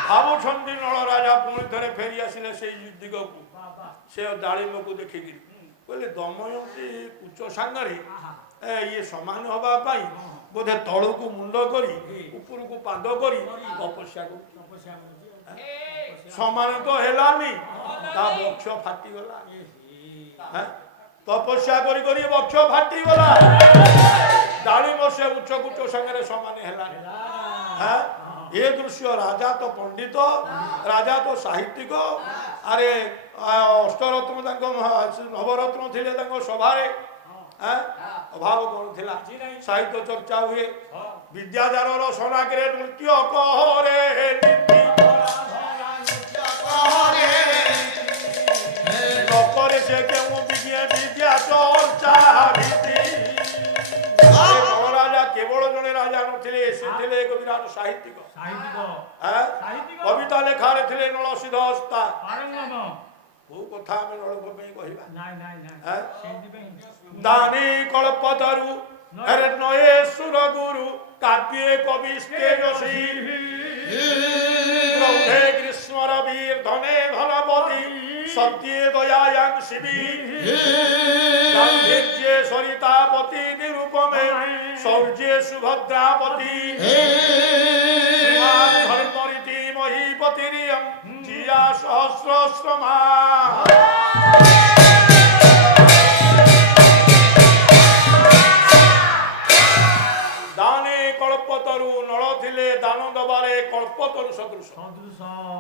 ଭାବୁଛନ୍ତି ନଳ ରାଜା ପୁଣି ଥରେ ଫେରି ଆସିଲେ ସେଇ ଦିଗକୁ ସେ ଡାଳିମ୍ବକୁ ଦେଖିକିରି କହିଲେ ଦମୟନ୍ତୀ କୁଚ ସାଙ୍ଗରେ ଇଏ ସମାନ ହବା ପାଇଁ ବୋଧେ ତଳକୁ ମୁଣ୍ଡ କରି ଉପରକୁ ପାଦ କରି ତପସ୍ୟା କରୁଛି ସମାନ ତ ହେଲାନି ତା ବକ୍ଷ ଫାଟିଗଲା ତପସ୍ୟା କରି କରି ବକ୍ଷ ଫାଟିଗଲା ଡାଳିମ୍ବ ସେ ଉଚ୍ଚ କୁଚ ସାଙ୍ଗରେ ସମାନ ହେଲାନି ଏ ଦୃଶ୍ୟ ରାଜା ତ ପଣ୍ଡିତ ରାଜା ତ ସାହିତ୍ୟିକ ଆରେ ଅଷ୍ଟରତ୍ନ ତାଙ୍କ ନବରତ୍ନ ଥିଲେ ତାଙ୍କ ସଭାରେ ଅଭାବ କଣ ଥିଲା ସାହିତ୍ୟ ଚର୍ଚ୍ଚା ହୁଏ ବିଦ୍ୟାଧରର ସନାଗରେ ନୃତ୍ୟ କହରେ ନକରେ ସେ କେଉଁ ବିଦ୍ୟା ଚର୍ଚ୍ଚା ରାଜା କେବଳ ଜଣେ ରାଜା ନଥିଲେ ସେ ଥିଲେ ଏକ ବିରାଟ ସାହିତ୍ୟିକ କବିତା ଲେଖାରେ ଥିଲେ ନଳସିଦ୍ଧ ହସ୍ତା କୋଉ କଥା ଆମେ ନଳକ ପାଇଁ କହିବା ଦାନି କଳ୍ପତରୁ अरे नये सुर गुरु काव्ये कवि तेजसी प्रौढे ग्रीष्म रवीर धने धनपति सत्ये दयायां शिवी गांधीर्ये सरितापति निरुपमे शौर्ये सुभद्रापति धर्मरीति महीपतिरियं जिया सहस्रश्रमा दाने कल्पतरु नल थिले दान दबारे कल्पतरु सदृश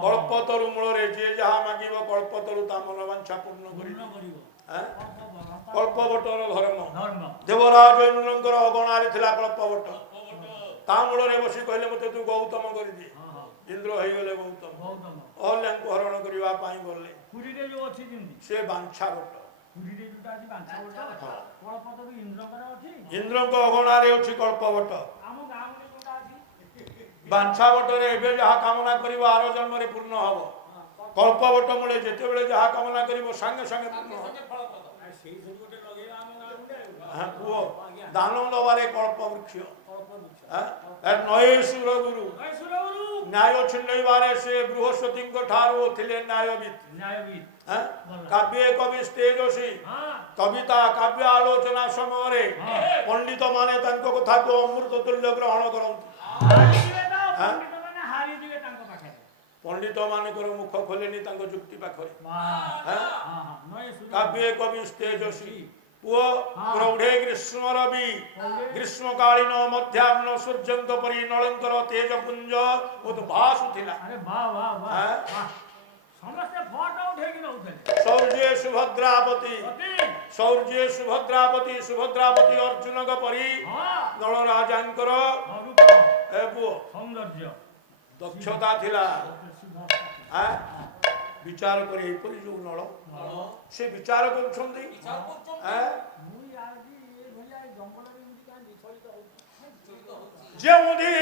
कल्पतरु मूलरे जे जहा मागिब कल्पतरु ता मनोवांछा पूर्ण करिब कल्पवटर धर्म देवराज इंद्रंकर अगणारे थिला कल्पवट ता मूलरे बसी कहले मते तू गौतम करि दे इंद्र होई गेले गौतम अहल्याଙ୍କୁ हरण करिवा पाई गले पुरी रे जो अछि जिंदी से बांछा बट पुरी रे जोटा अछि बांछा बट कल्पतरु इंद्रकर अछि इंद्रଙ୍କ अगणारे अछि कल्पवट आम गाम रे जोटा अछि बांछा बटरे एबे जहा कामना करिव आरो जन्म रे पूर्ण हबो कल्पवट मूले जेते बेले जहा कामना करिव संगे संगे पूर्ण हबो सेई सब गोटे लगे आम गाम रे हां पुओ दान दबारे कल्प वृक्ष हां नये सुर गुरु न्याय छिन्नैबारे से बृहस्पतिଙ୍କ ठारो थिले न्यायविद हां काव्य कवि तेजसी कविता काव्य आलोचना समय पंडित माने तांको कथा को अमृत तुल्य ग्रहण करंती पंडित मानकर मुख खोलेनी तांको जुक्ति पाखरे काव्य कवि तेजसी पुओ प्रौढे ग्रीष्म रवि ग्रीष्मकालीन मध्याह्न सूर्यंक परि नळंकर तेजपुंज उद्भासुथिला अरे वाह वाह वाह समस्त फोटो उठे कि नउथे शौर्य सुभद्रापति सुभद्रापति अर्जुन का परि नळ राजांकर ए पुओ सौंदर्य दक्षता थिला हां विचार करे एपरि जो नळ से विचार करछंती हां मुई आजी ए भैया जंगल रे मुई का निछलित हो जेउदी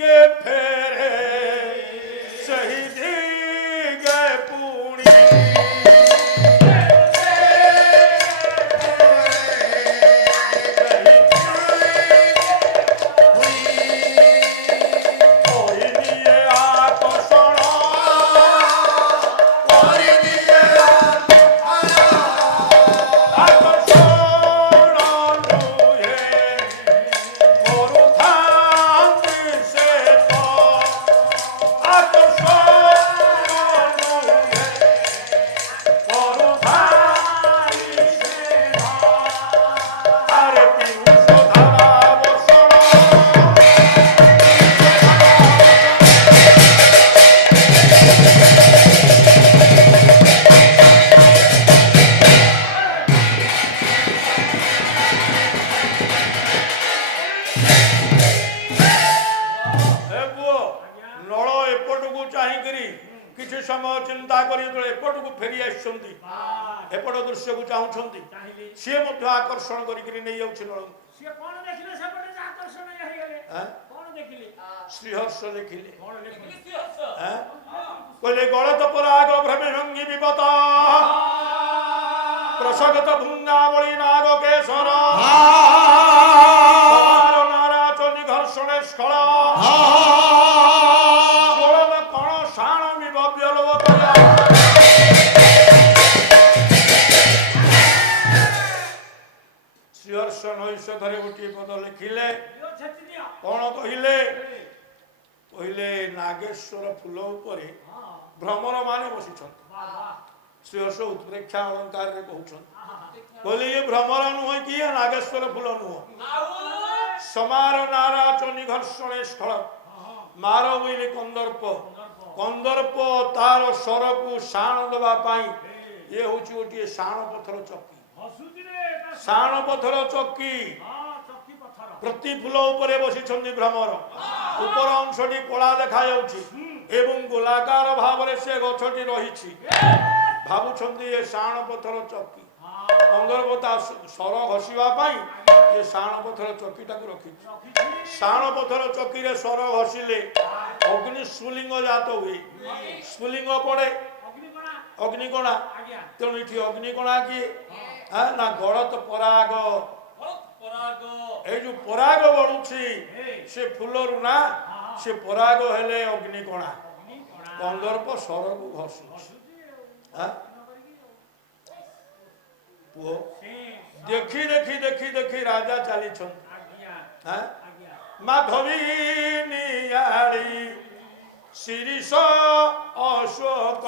गे फेरे शहीदी गे पुणी किसी समय चिंता करी एपट को फेरी आसछंती एपट दृश्य को चाहुछंती से मध्य आकर्षण करी नै जाउछ नळ से कोन देखिले सेपटे आकर्षण हे गेले कोन देखिले श्रीहर्ष देखिले कोन देखिले श्रीहर्ष कहले गलत पराग भ्रमभंगी विपत प्रसगत भुंगावळी नाग केशर नारा चोनि घर्षणे स्खळ श्रीहर्ष नैष धरे गोटे पद लिखिले कौन कहले कहले नागेश्वर फूल उपरे भ्रमर माने बसिछंती श्रीहर्ष उत्प्रेक्षा अलंकार रे कहउछंती कहले ये भ्रमर नुह कि नागेश्वर फूल नुह समार नारा चोनि घर्षणे स्खळ मार बोले कंदर्प तार स्वर को शाण दबा पाई ये होची गोटे शाण पथर चक्की शाण पथर चक्की प्रति फूल उपरे बसिछंती भ्रमर ऊपर अंशटी कला देखा जाउछि एवं गोलाकार भाव रे से गछटी रहिछि भाबुछंती ये शाण पथर चक्की कंदर्पता स्वर घसीबा पाई ये शाण पथर चक्कीटा को रखि शाण पथर चक्की रे स्वर घसीले अग्नि स्फुलिंग जात हुए स्फुलिंग पड़े अग्निकणा तेणु ये अग्निकणा किए ना गलत पराग ପରାଗ এই যে পরাগ বড়ুছি সে ফুলরু না সে পরাগ হেলে অগ্নিকণা কন্দর্প ସରକୁ ଘଷୁଛି ପୁଅ ଦେଖି ଦେଖି ଦେଖି ଦେଖି ରାଜା ଚାଲିଛନ୍ତି ମାଧବୀ ନିଆଳି ଶିରିଷ ଅଶୋକ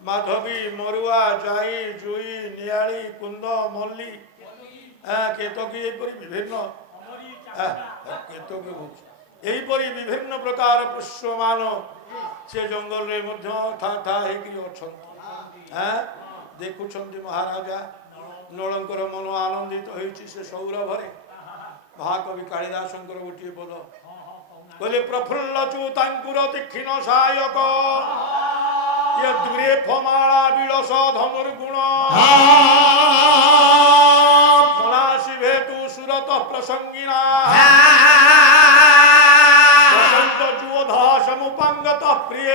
মাধবী মরুয়া যাই জুই নিয়ালি কুন্দ মল্লি কেতকী এইপরি বিভিন্ন কেতকী এইপরি বিভিন্ন প্রকার পুষ্পমান সে জঙ্গলরে মধ্য ঠা ঠা ହେଇକି ଅଛନ୍ତି ଦେଖୁଛନ୍ତି ମହାରାଜା ନଳଙ୍କର ମନ ଆନନ୍ଦିତ ହୋଇଛି ସେ ସୌରଭରେ ମହାକବି କାଳିଦାସଙ୍କର ଗୋଟିଏ ପଦ କହିଲେ ପ୍ରଫୁଲ୍ଲ ଚୂତାଙ୍କୁର ତୀକ୍ଷ୍ଣ ସାୟକ ये दूरे फमाला बिलस धनुर्गुण मनासी भेतु सुरत प्रसंगिना प्रसंत जुवधा समुपंगत प्रिय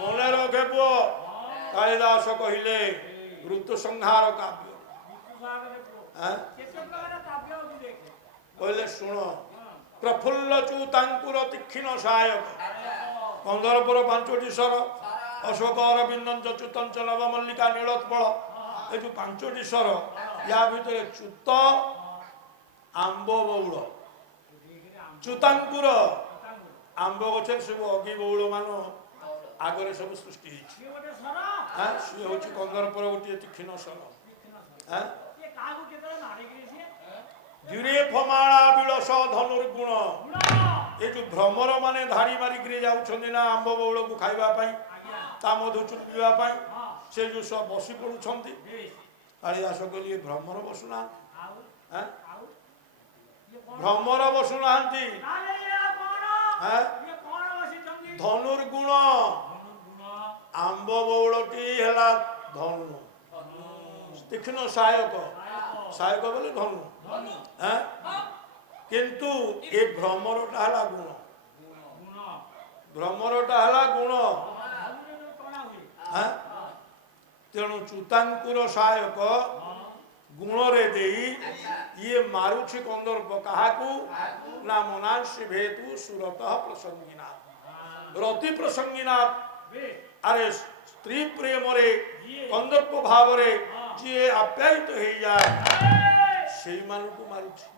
मने रखे पुओ कालिदास कहिले ऋतु संहार काव्य कहले शुण प्रफुल्ल चूतांकुर तीक्ष्ण सायक कंदरपुर पांचटी स्वर अशोक अरविंद च्युतंच नव मल्लिका नीलोत्पल ये जो पांचटी स्वर या भितर च्युत आंब बौल च्युतांकुर आंब गछे सब अगी बौल मान आगरे सब सृष्टि सी हूँ कंदरपुर गोटे तीक्ष्ण स्वर धीरे फमाला बिलस धनुर्गुण ये जो भ्रमर माने धारी मारिक जाऊँ ना आंब बौल को खावाई ता मधु चुपा से जो सब बसी पड़ुंट कालिदास कहलिए भ्रमर बसुना भ्रमर बसुना धनुर्गुण आंब बौलटी है धनु तीक्ष्ण सायक सायक बोले धनु किंतु ये भ्रमरटा है गुण भ्रमरटा है गुण तेणु च्युतांकुर सायक गुण रे देई ये मारुछि कंदर्प काहाकू ना मनांसी भेतु सुरत प्रसंगिनाथ रति प्रसंगिनाथ अरे स्त्री प्रेम रे कंदर्प भाव रे जी आप्यायित हो जाए से मानू मारुछि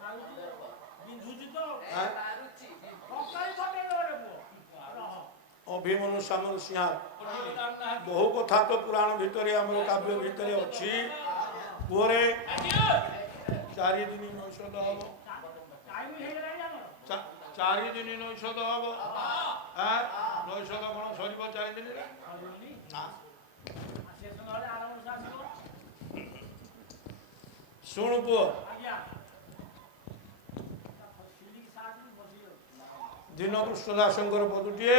अभिमनु सामल सिंह बहु कथा तो पुराण भितर आम काव्य भितर अच्छी पुरे 4 दिन नौषध हम 4 दिन नौषध हम नौषध कौन सर 4 दिन शुणु पुओ दीन कृष्णदासंकर पदुटे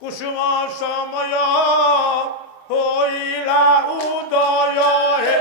कुसुम समय होइला उदय हे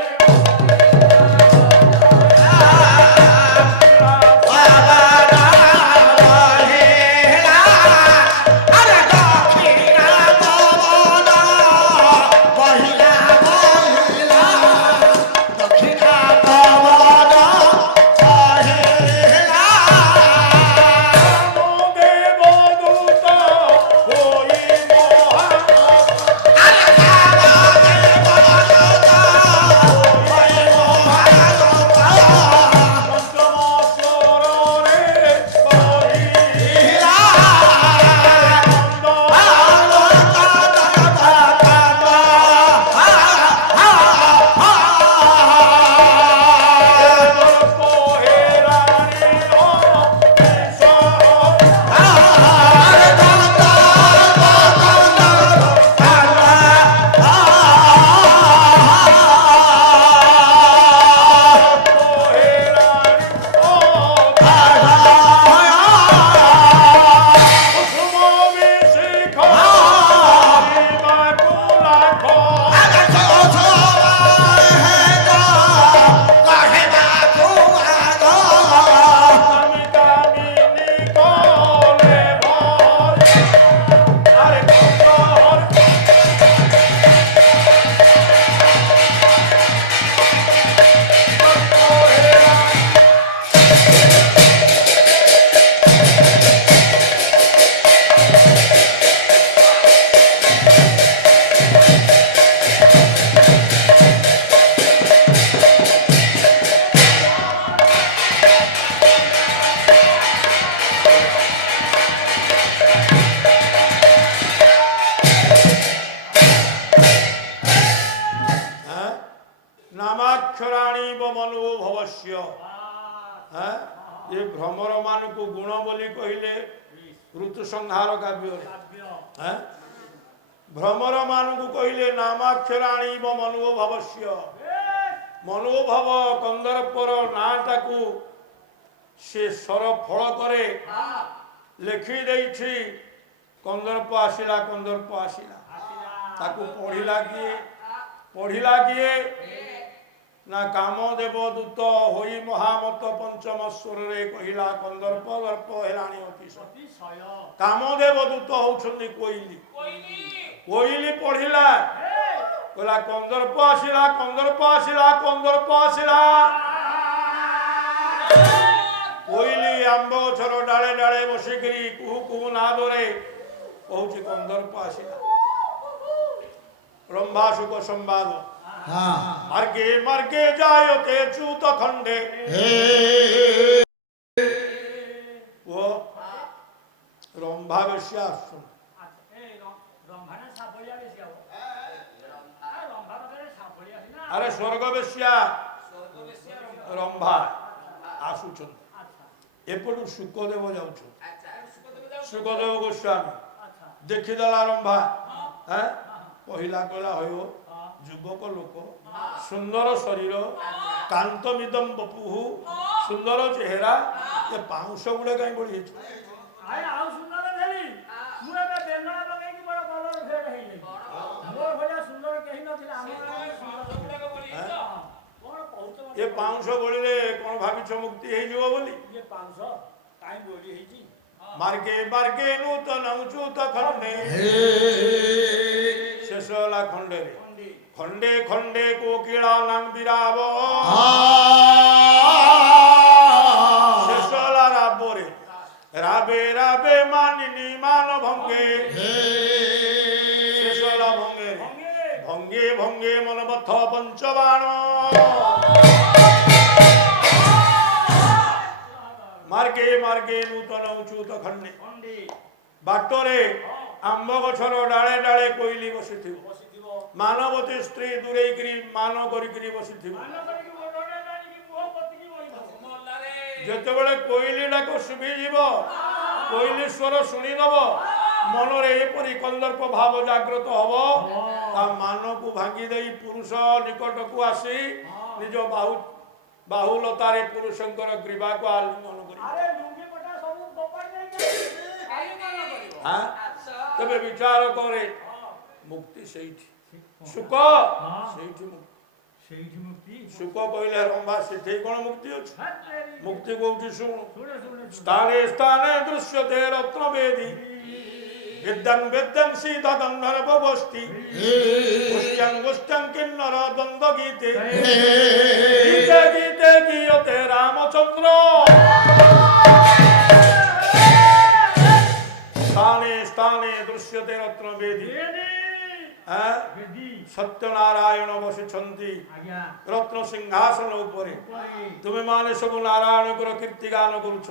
ଭବସ୍ୟ ଏ ଭ୍ରମର ମାନଙ୍କୁ ଗୁଣ ବୋଲି କହିଲେ ଋତୁ ସଂହାର କାବ୍ୟରେ ଭ୍ରମର ମାନଙ୍କୁ କହିଲେ ନାମାକ୍ଷରାଣୀ ମନୋଭବସ୍ୟ ମନୋଭବ କନ୍ଦର୍ପର ନାଁଟାକୁ ସେ ସ୍ୱର ଫଳ করে ଲେଖି ଦେଇଛି କନ୍ଦର୍ପ ଆସିଲା ତାକୁ ପଢିଲା କିଏ ନା କାମଦେବ ଦୂତ ହୋଇ ମହାମତ ପଞ୍ଚମ ସ୍ୱରରେ କହିଲା କନ୍ଦର୍ପ ଗର୍ପ ହେଲାଣି ଅତିଶୟ କାମଦେବ ଦୂତ ହଉଛନ୍ତି କୋଇଲି ପଢିଲା କହିଲା କନ୍ଦର୍ପ ଆସିଲା କୋଇଲି ଆମ୍ବ ଗଛର ଡାଳେ ଡାଳେ ବସିକିରି କୁହୁ କୁହୁ ନାଦରେ କହୁଛି କନ୍ଦର୍ପ ଆସିଲା ରମ୍ଭାସୁକ ସମ୍ବାଦ ମାର୍ଗେ ମାର୍ଗେ ଯାୟତେ ଚ୍ୟୁତ ଖଣ୍ଡେ ଓ ରମ୍ଭା ବେଶ୍ୟା ଆସୁଛନ୍ତି ଆରେ ସ୍ୱର୍ଗ ବେଶ୍ୟା ରମ୍ଭା ଆସୁଛନ୍ତି ଏପଟୁ ସୁକଦେବ ଯାଉଛନ୍ତି ସୁକଦେବ ଗୋସ୍ୱାମୀ ଦେଖିଦେଲା ରମ୍ଭା କହିଲା ହୟ ଯୁବକ ଲୋକ ସୁନ୍ଦର ଶରୀର କାନ୍ତମିଦମ୍ ବପୁଃ ସୁନ୍ଦର ଚେହେରା ଏ ପାଉଁଶ ଗୁଡେ କାହିଁ ବଢିଯାଇଛି ଏ ପାଉଁଶ ବଳିରେ କଣ ଭାବିଛ ମୁକ୍ତି ହେଇଯିବ ବୋଲି ମାର୍ଗେ ମାର୍ଗେ ନୂତନ ଚ୍ୟୁତ ଖଣ୍ଡେ ଶେଷ ହେଲା ଖଣ୍ଡେରେ ଖଣ୍ଡେ ଖଣ୍ଡେ କୋକିଳା ଲାମ୍ବିରାବ ଶେଷ ହେଲା ରାବରେ ରାବେ ରାବେ ମାନିନୀ ମାନ ଭଙ୍ଗେ ଶେଷ ହେଲା ଭଙ୍ଗେ ଭଙ୍ଗେ ମନବଥ ପଞ୍ଚବାଣ ମାର୍ଗେ ମାର୍ଗେ ନୂତନ ଚ୍ୟୁତ ଖଣ୍ଡେ ବାଟରେ ଆମ୍ବ ଗଛର ଡାଳେ ଡାଳେ କୋଇଲି ବସିଥିବ ମାନବତୀ ସ୍ତ୍ରୀ ଦୂରେଇକିରି ମାନ କରିକିରି ବସିଥିବ ଯେତେବେଳେ କୋଇଲି ଡାକ ଶୁଭିଯିବ କୋଇଲି ସ୍ୱର ଶୁଣିଦବ ମନରେ ଏପରି କନ୍ଦର୍ପ ଭାବ ଜାଗ୍ରତ ହବ ତା ମାନକୁ ଭାଙ୍ଗି ଦେଇ ପୁରୁଷ ନିକଟକୁ ଆସି ନିଜ ବାହୁଲତାରେ ପୁରୁଷଙ୍କର ଗ୍ରୀବାକୁ ଆଲିଙ୍ଗନ କରିବ ତେବେ ବିଚାର କରେ ମୁକ୍ତି ସେଇଠି ସୁଖ ସେଇଠି ମୁକ୍ତି ସୁଖ କହିଲେ ରମ୍ଭା ସେଠି କଣ ମୁକ୍ତି ଅଛି ମୁକ୍ତି କହୁଛି ଶୁଣୁ ସ୍ଥାନେ ସ୍ଥାନେ ଦୃଶ୍ୟତେ ରତ୍ନବେଦୀ ବିଦ୍ୟାଂ ବିଦ୍ୟାଂ ସୀତା ଗନ୍ଧର୍ବ ଗୋଷ୍ଠୀ ଗୋଷ୍ଠ୍ୟାଂ ଗୋଷ୍ଠ୍ୟାଂ କିନ୍ନର ଦ୍ୱନ୍ଦ ଗୀତେ ଗୀତେ ଗୀତେ ଗୀୟତେ ରାମଚନ୍ଦ୍ର স্থানে স্থানে দৃশ্যতে রত্নবেদী সত্যনারায়ণ বসিছন্তি রত্ন সিংহাসন উপরে তুমি মানে সবু নারায়ণଙ୍କର কীর্তি গান କରୁଛ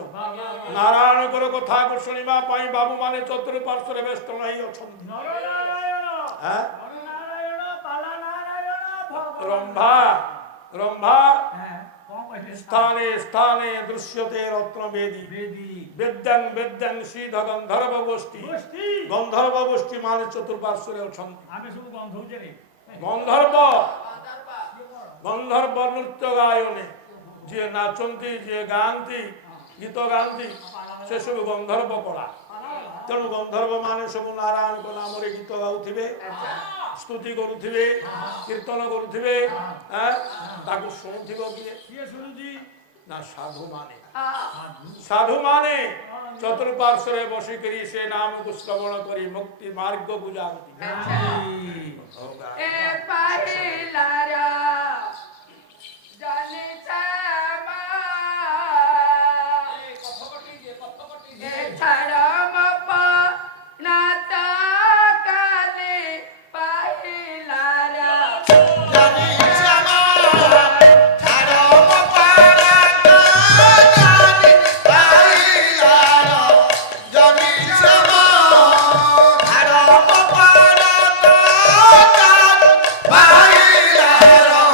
ନାରାୟଣଙ୍କର କଥାକୁ ଶୁଣିବା ପାଇଁ ବାବୁ ମାନେ ଚତୁଃପାର୍ଶ୍ୱରେ ବ୍ୟସ୍ତ ହୋଇ ଅଛନ୍ତି ରମ୍ଭା স্থানে স্থানে দৃশ্যতে রত্নবেদী বিদ্যাং বিদ্যাং সিদ্ধ গন্ধর্ব গোষ্ঠী মানে চতুর্পার্শ্বরে অଛନ୍ତି গন্ধর্ব নৃত্য গায়নে ଯିଏ ନାଚନ୍ତି ଯିଏ ଗାଆନ୍ତି ଗୀତ ଗାଆନ୍ତି ସେ ସବୁ ଗନ୍ଧର୍ବ କଳା ତେଣୁ ଗନ୍ଧର୍ବ ମାନେ ସବୁ ନାରାୟଣଙ୍କ ନାମରେ ଗୀତ ଗାଉଥିବେ ସ୍ତୁତି କରୁଥିବେ କୀର୍ତ୍ତନ କରୁଥିବେ ତାକୁ ଶୁଣୁଥିବ କିଏ ନା ସାଧୁ ମାନେ ଚତୁଃପାର୍ଶ୍ୱରେ ବସିକରି ସେ ନାମକୁ ଶ୍ରବଣ କରି ମୁକ୍ତି ମାର୍ଗକୁ ଯାଆନ୍ତି Bye.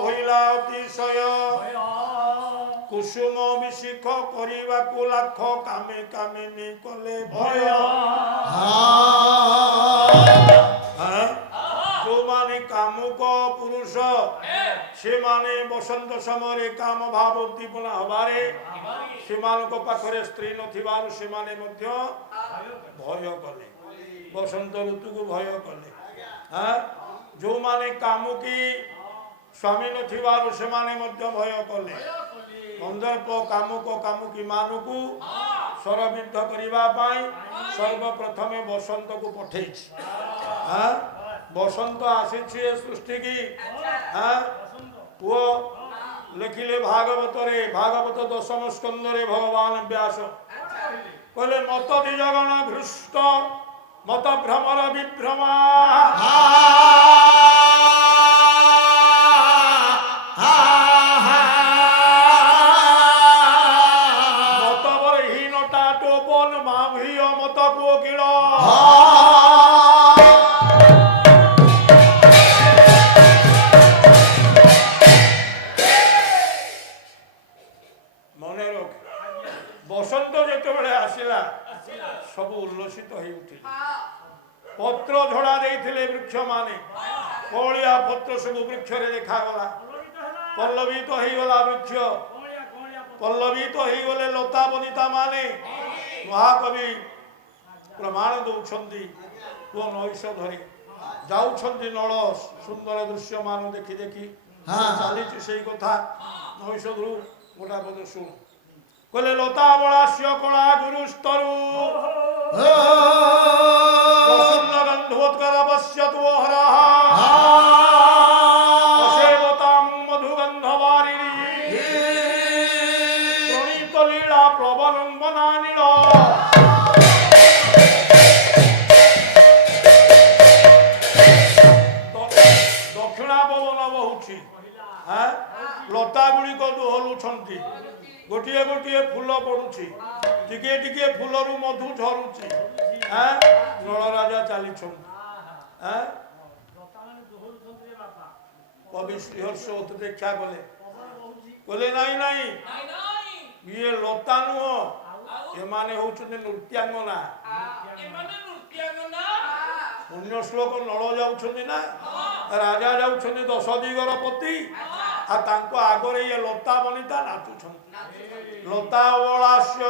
হইলা অতিশয় কুসুম বিশিখ করিবাকু লাখ কামে কামে নি কলে ভয় ଯୋଉମାନେ କାମୁକ ପୁରୁଷ ସେମାନେ ବସନ୍ତ ସମୟରେ କାମ ଭାବ ଉଦ୍ଦୀପନା ହବାରେ ସେମାନଙ୍କ ପାଖରେ ସ୍ତ୍ରୀ ନଥିବାରୁ ସେମାନେ ମଧ୍ୟ ଭୟ କଲେ ବସନ୍ତ ଋତୁକୁ ଭୟ କଲେ ଯୋଉମାନେ କାମୁକି ସ୍ୱାମୀ ନଥିବାରୁ ସେମାନେ ମଧ୍ୟ ଭୟ କଲେ କନ୍ଦର୍ପ କାମୁକ କାମୁକି ମାନଙ୍କୁ ଶରବିଦ୍ଧ କରିବା ପାଇଁ ସର୍ବପ୍ରଥମେ ବସନ୍ତକୁ ପଠେଇଛି বসন্ত আসিছে সৃষ্টি কি ও লেখিলে ভাগবতরে ভাগবত দশম স্কন্ধরে ভগবান ব্যাস কলে মত দ্বিজগণ ঘৃষ্ট মত ভ্রমর বিভ্রমা মতবরহীনতা টোপন মাভিয় মত কোকিল বসন্ত যেতবে আসিলা সবু উল্লসিত হয়ে উঠিলে পত্র ঝড়া দিয়ে বৃক্ষ মানে কলিয়া পত্র সবু বৃক্ষরে দেখাগলা পল্লবিত হয়ে গলা বৃক্ষ পল্লবিত হয়ে গলে লতা বনিতা মানে মহাকবি প্রমাণ দৌঁছন্তি পুଅ ନୈଶ ଧରି ଯାଉଛନ୍ତି ନଳ ସୁନ୍ଦର ଦୃଶ୍ୟମାନ ଦେଖି ଦେଖି ଚାଲିଛି ସେଇ କଥା ନୈଷଧରୁ ଗୋଟା ପଦ ଶୁଣ কলে লতা বলাস্য কলা গুরুস্তরু প্রসন্ন গন্ধোৎকর পশ্যতু হরঃ অসেবতাং মধুগন্ধবারিণী প্রণীত লীলা প্রবলম্বনা নীল দক্ষিণা পবন বহুছি লতা গুড়িক দোহলুଛନ୍ତି গোটিয়ে গোটিয়ে ফুল পড়ুছি টিকে টিকে ফুলরু মধু ঝরুছি নল রাজা চালিছন কবি শ্রীহর্ষ দেখা গলে কলে নাই নাই ইয়ে লতা নুহ এমানে হউଛନ୍ତି নৃত্ୟାଙ୍ଗନା পুণ্য শ্লোক নল যাଉଛନ୍ତି না রাজা যাଉଛନ୍ତି দশ দিগର ପତି আর ତାଙ୍କ ଆଗରେ ଇଏ ଲତା ବନିତା ନାଚୁଛନ୍ତି লতা অবলাস্য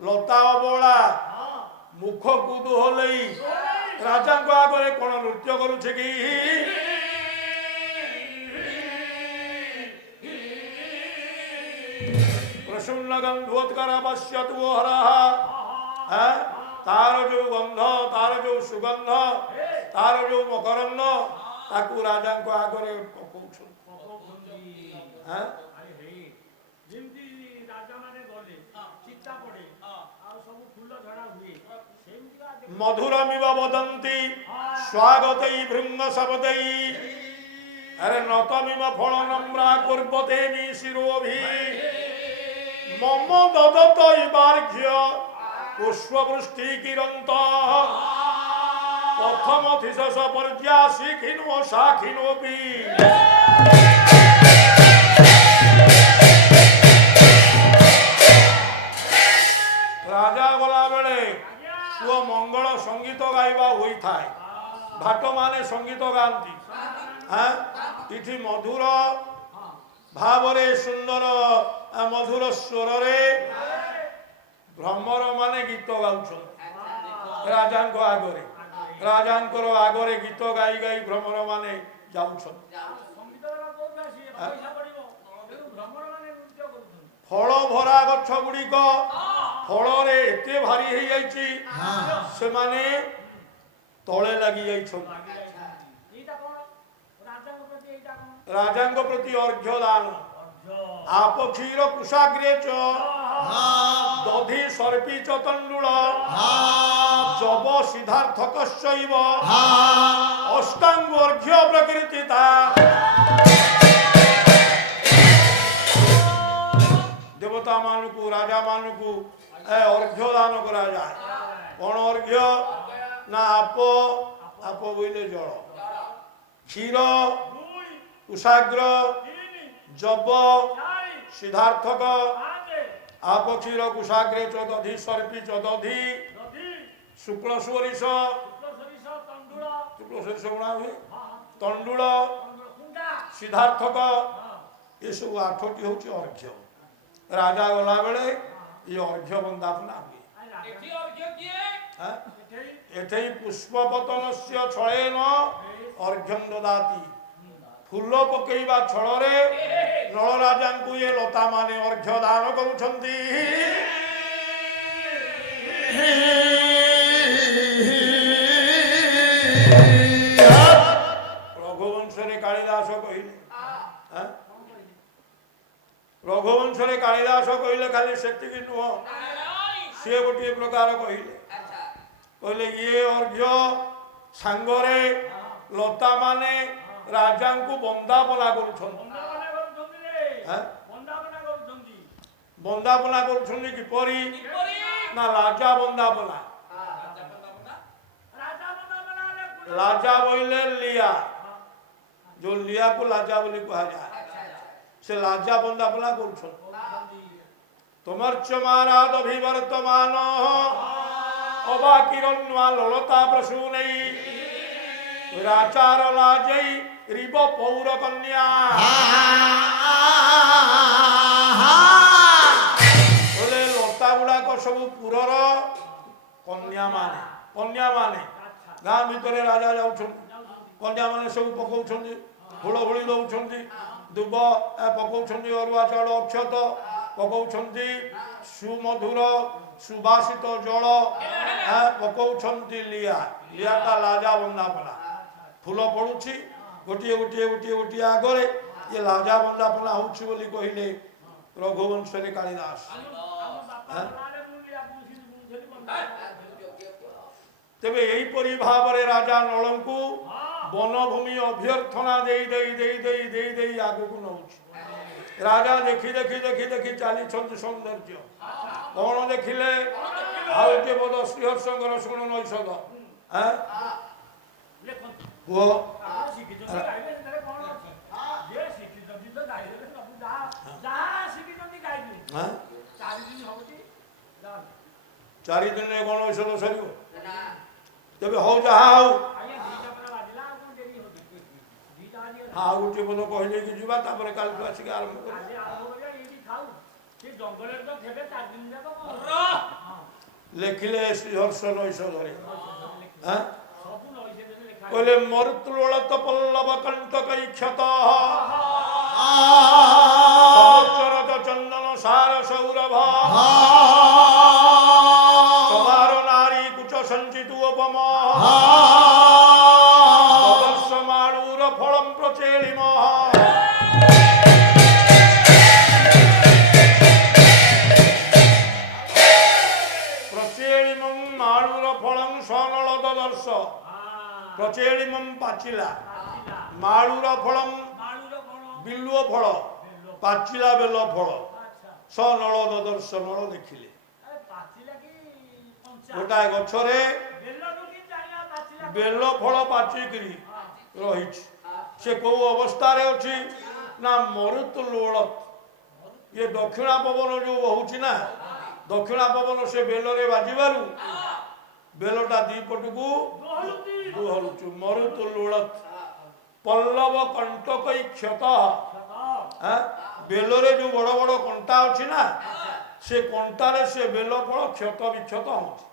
লতা অবলা মুখକୁ দোহলেই রাজাଙ୍କ আগে কোন নৃত্য করুছে কি প্রসন্ন গন্ধোৎকর পশ্যতু হরঃ তার যে গন্ধ তার যে সুগন্ধ তার যে মকরন্দ তাকে রাজাଙ୍କ আগে পকাউଛନ୍ତି মধুরমিব বদন্তি স্বাগতৈ ভৃঙ্গ শব্দৈ আরে নতমিব ফল নম্রা কুর্বতে শিরোভি মম দদতৈ বার্ঘ্য পুষ্পবৃষ্টি কিরন্ত প্রথম থিসস পর্যা শিখিনো শাখিনোপি রাজা গলা বেড়ে পুଅ মঙ্গল সঙ্গীত গাইবা হইথায় ভাট মানে সঙ্গীত গান্তি এটি মধুর ভাবরে সুন্দর মধুর স্বরে ভ্রমর মানে গীত গাউছন রাজাঙ্ক আগরে রাজাঙ্কর আগরে গীত গাই গাই ভ্রমর মানে যাউছন ফল ভরা গছ গুড়িক ফলরে এতে ভারী হয়ে যাইছি সেমানে তলে লাগি যাইছন রাজাঙ্গ প্রতি অর্ঘ্য দান আপ ক্ষীর কুশাগ্রে চ দধি সর্পি চ তণ্ডুল জব সিদ্ধার্থকস্যৈব অষ্টাঙ্গ অর্ঘ্য প্রকৃতিতা দেবতা মানুকু রাজা মানুকু অর্ঘ্য দান করা যায় কোন অর্ঘ্য না আপ আপ বইলে জল ক্ষীর କୁଶାଗ୍ର ତିନି ଜବ ଚାରି ସିଦ୍ଧାର୍ଥକ ପାଞ୍ଚ ଆପକ୍ଷୀର କୁଶାଗ୍ରେ ଚୋଦଧି ସର୍ପି ଚୋଦଧି ଦଧି ଶୁକ୍ଳ ସୋରିଷ ଶୁକ୍ଳ ସୋରିଷ ତଣ୍ଡୁଳ ଶୁକ୍ଳ ସୋରିଷ ଗୁଣା ହୁଏ ହଁ ତଣ୍ଡୁଳ ତଣ୍ଡୁଳ କୁଣ୍ଡା ସିଦ୍ଧାର୍ଥକ ହଁ ଏସବୁ 8ଟି ହେଉଛି ଅର୍ଘ୍ୟ ରାଜା ଗଲାବେଳେ ଏ ଅର୍ଘ୍ୟ ବନ୍ଦାପନା ହୁଏ ଆଇ ରାଜା ଏଠି ଅର୍ଘ୍ୟ କିଏ? ହାଁ? ଏଠେଇ ଏଠେଇ ପୁଷ୍ପପତନସ୍ୟ ଛଳେନ ଅର୍ଘ୍ୟଂ ଦଦାତି ଫୁଲ ପକେଇବା ଛଳରେ ନଳରାଜାଙ୍କୁ ଏ ଲତା ମାନେ ଅର୍ଘ୍ୟ ଦାନ କରୁଛନ୍ତି ରଘୁବଂଶରେ କାଳିଦାସ କହିଲେ ହାଁ? ରଘୁବଂଶରେ କାଳିଦାସ କହିଲେ ଖାଲି ସେତିକି ନୁହଁ ସିଏ ଗୋଟିଏ ପ୍ରକାର କହିଲେ କହିଲେ ଇଏ ଅର୍ଘ୍ୟ ସାଙ୍ଗରେ ଲତା ମାନେ ରାଜାଙ୍କୁ ବନ୍ଦାପନା କରୁଛନ୍ତି ବନ୍ଦାପନା କରୁଛନ୍ତି ରେ ହାଁ? ବନ୍ଦାପନା କରୁଛନ୍ତି ବନ୍ଦାପନା କରୁଛନ୍ତି କିପରି କିପରି? ନା ଲାଜା ବନ୍ଦାପନା ରାଜା ବନ୍ଦାପନା? ରାଜା ବନ୍ଦାପନା ହେଲେ କୁଣ୍ଡ ଲାଜା ବୋଇଲେ ଲିଆ ଯୋଉ ଲିଆକୁ ଲାଜା ବୋଲି କୁହାଯାଏ ସେ ଲାଜା ବନ୍ଦାପନା କରୁଛନ୍ତି ତମର୍ଚ୍ଚମାରାଦ ଅଭିବର୍ତ୍ତମାନ ଅବାକିରନ୍ୱା ଲଲତା ପ୍ରସୂନେଇ ରାଚାର ଲାଜେଇ ରିବ ପୌର କନ୍ୟା ବୋଲେ ଲତା ଗୁଡାକ ସବୁ ପୁରର କନ୍ୟାମାନେ ଗାଁ ଭିତରେ ରାଜା ଯାଉଛନ୍ତି କନ୍ୟାମାନେ ସବୁ ପକଉଛନ୍ତି ହୁଳହୁଳି ଦଉଛନ୍ତି ଦୁବ ପକଉଛନ୍ତି ଅରୁଆ ଚାଉଳ ଅକ୍ଷତ ପକଉଛନ୍ତି ସୁମଧୁର ସୁବାସିତ ଜଳ ପକଉଛନ୍ତି ଲିଆଟା ଲାଜା ବନ୍ଦାପନା ଫୁଲ ପଡୁଛି ଗୋଟିଏ ଗୋଟିଏ ଗୋଟିଏ ଗୋଟିଏ ଆଗରେ ଇଏ ଲାଜା ବନ୍ଦାପନା ହଉଛି ବୋଲି କହିଲେ ରଘୁବଂଶରେ କାଳିଦାସ ଆମ ବାପା ଗଲାରେ ମୁଣ୍ଡିଆ ବୁଝିଲି ବୁଝିଲି ବନ୍ଦାପନା ତେବେ ଏହିପରି ଭାବରେ ରାଜା ନଳଙ୍କୁ ବନଭୂମି ଅଭ୍ୟର୍ଥନା ଦେଇ ଦେଇ ଦେଇ ଦେଇ ଦେଇ ଦେଇ ଆଗକୁ ନଉଛି ରାଜା ଦେଖି ଦେଖି ଦେଖି ଦେଖି ଚାଲିଛନ୍ତି ସୌନ୍ଦର୍ଯ୍ୟ କଣ ଦେଖିଲେ ଆଉ ଗୋଟେ ବୋଧ ଶ୍ରୀହର୍ଷଙ୍କର ଶୁଣ ନୈଷଧ ଲେଖନ୍ତୁ କୁହ ଆପଣ ଶିଖିଛନ୍ତି ଗାଇବେ ସେଥିରେ କଣ ଅଛି ଯେ ଶିଖିଛନ୍ତି ତ ଗାଇଦେବେ ସବୁ ଯାହା ଯାହା ଶିଖିଛନ୍ତି ଗାଇବେ ହାଁ? 4 ଦିନ ହଉଛି ଯାଅ 4 ଦିନରେ କଣ ଔଷଧ ସରିବ ତେବେ ହଉ ଯାହା ହଉ ଆଜ୍ଞା ଦିଟା ପରେ ବାଜିଲା ଆଉ କଣ ଡେରି ହଉଛି ଦିଟା ବାଜିଗଲା ଆଉ ଗୋଟେ ବୋଧ କହିଦେଇକି ଯିବା ତାପରେ କାଲିଠୁ ଆସିକି ଆରମ୍ଭ କରିବା ଆଜି ଆରମ୍ଭ କରିବା ଏଇଠି ଖାଉ ସେ ଜଙ୍ଗଲରେ ତ ଥିବେ 4 ଦିନ ଯାକ କଣ ରହ। ହଁ ଲେଖିଲେ ଶ୍ରୀହର୍ଷ ନୈଷଧରେ ହାଁ? ସବୁ ନଈ ସେ ଲେଖା କହିଲେ ମରୁତୁଳତ ପଲ୍ଲବ କଣ୍ଟକೈ କ୍ଷତ ସମୁଚରତ ଚନ୍ଦନ ସାର ସୌରଭ ସଭାର ନାରୀ କୁଚ ସଞ୍ଚିତ ଉପମ ତଦର୍ଶ ମାଳୁର ଫଳಂ ପ୍ରଚେଳିମ ପ୍ରଚେଳିମଂ ମାଳୁର ଫଳଂ ସନଳ ଦଦର୍ଶ ପ୍ରଚେଳିମଂ ପାଚିଲା ମାଳୁର ଫଳଂ ମାଳୁର କଣ ବିଲୁଅ ଫଳ ପାଚିଲା ବେଲ ଫଳ ଆଚ୍ଛା ସନଳ ଦଦର୍ଶ ନଳ ଦେଖିଲେ ଏ ପାଚିଲା କି କଞ୍ଚା ଗୋଟାଏ ଗଛରେ ବେଲରୁ କି ଜାଣିବା ପାଚିଲା ବେଲ ଫଳ ପାଚିକିରି ରହିଛି ସେ କୋଉ ଅବସ୍ଥାରେ ଅଛି ନା ମରୁତ ଲୋଳ ଇଏ ଦକ୍ଷିଣା ପବନ ଯୋଉ ହଉଛି ନା ଦକ୍ଷିଣା ପବନ ସେ ବେଲରେ ବାଜିବାରୁ ବେଲଟା ଦି ପଟକୁ ଦୋହଲୁଛି ଦୋହଲୁଛୁ ମରୁତ ଲୋଳ ପଲ୍ଲବ କଣ୍ଟକଇ କ୍ଷତ ବେଲରେ ଯୋଉ ବଡ ବଡ କଣ୍ଟା ଅଛି ନା ସେ କଣ୍ଟାରେ ସେ ବେଲ ଫଳ କ୍ଷତ ବିକ୍ଷତ ହଉଛି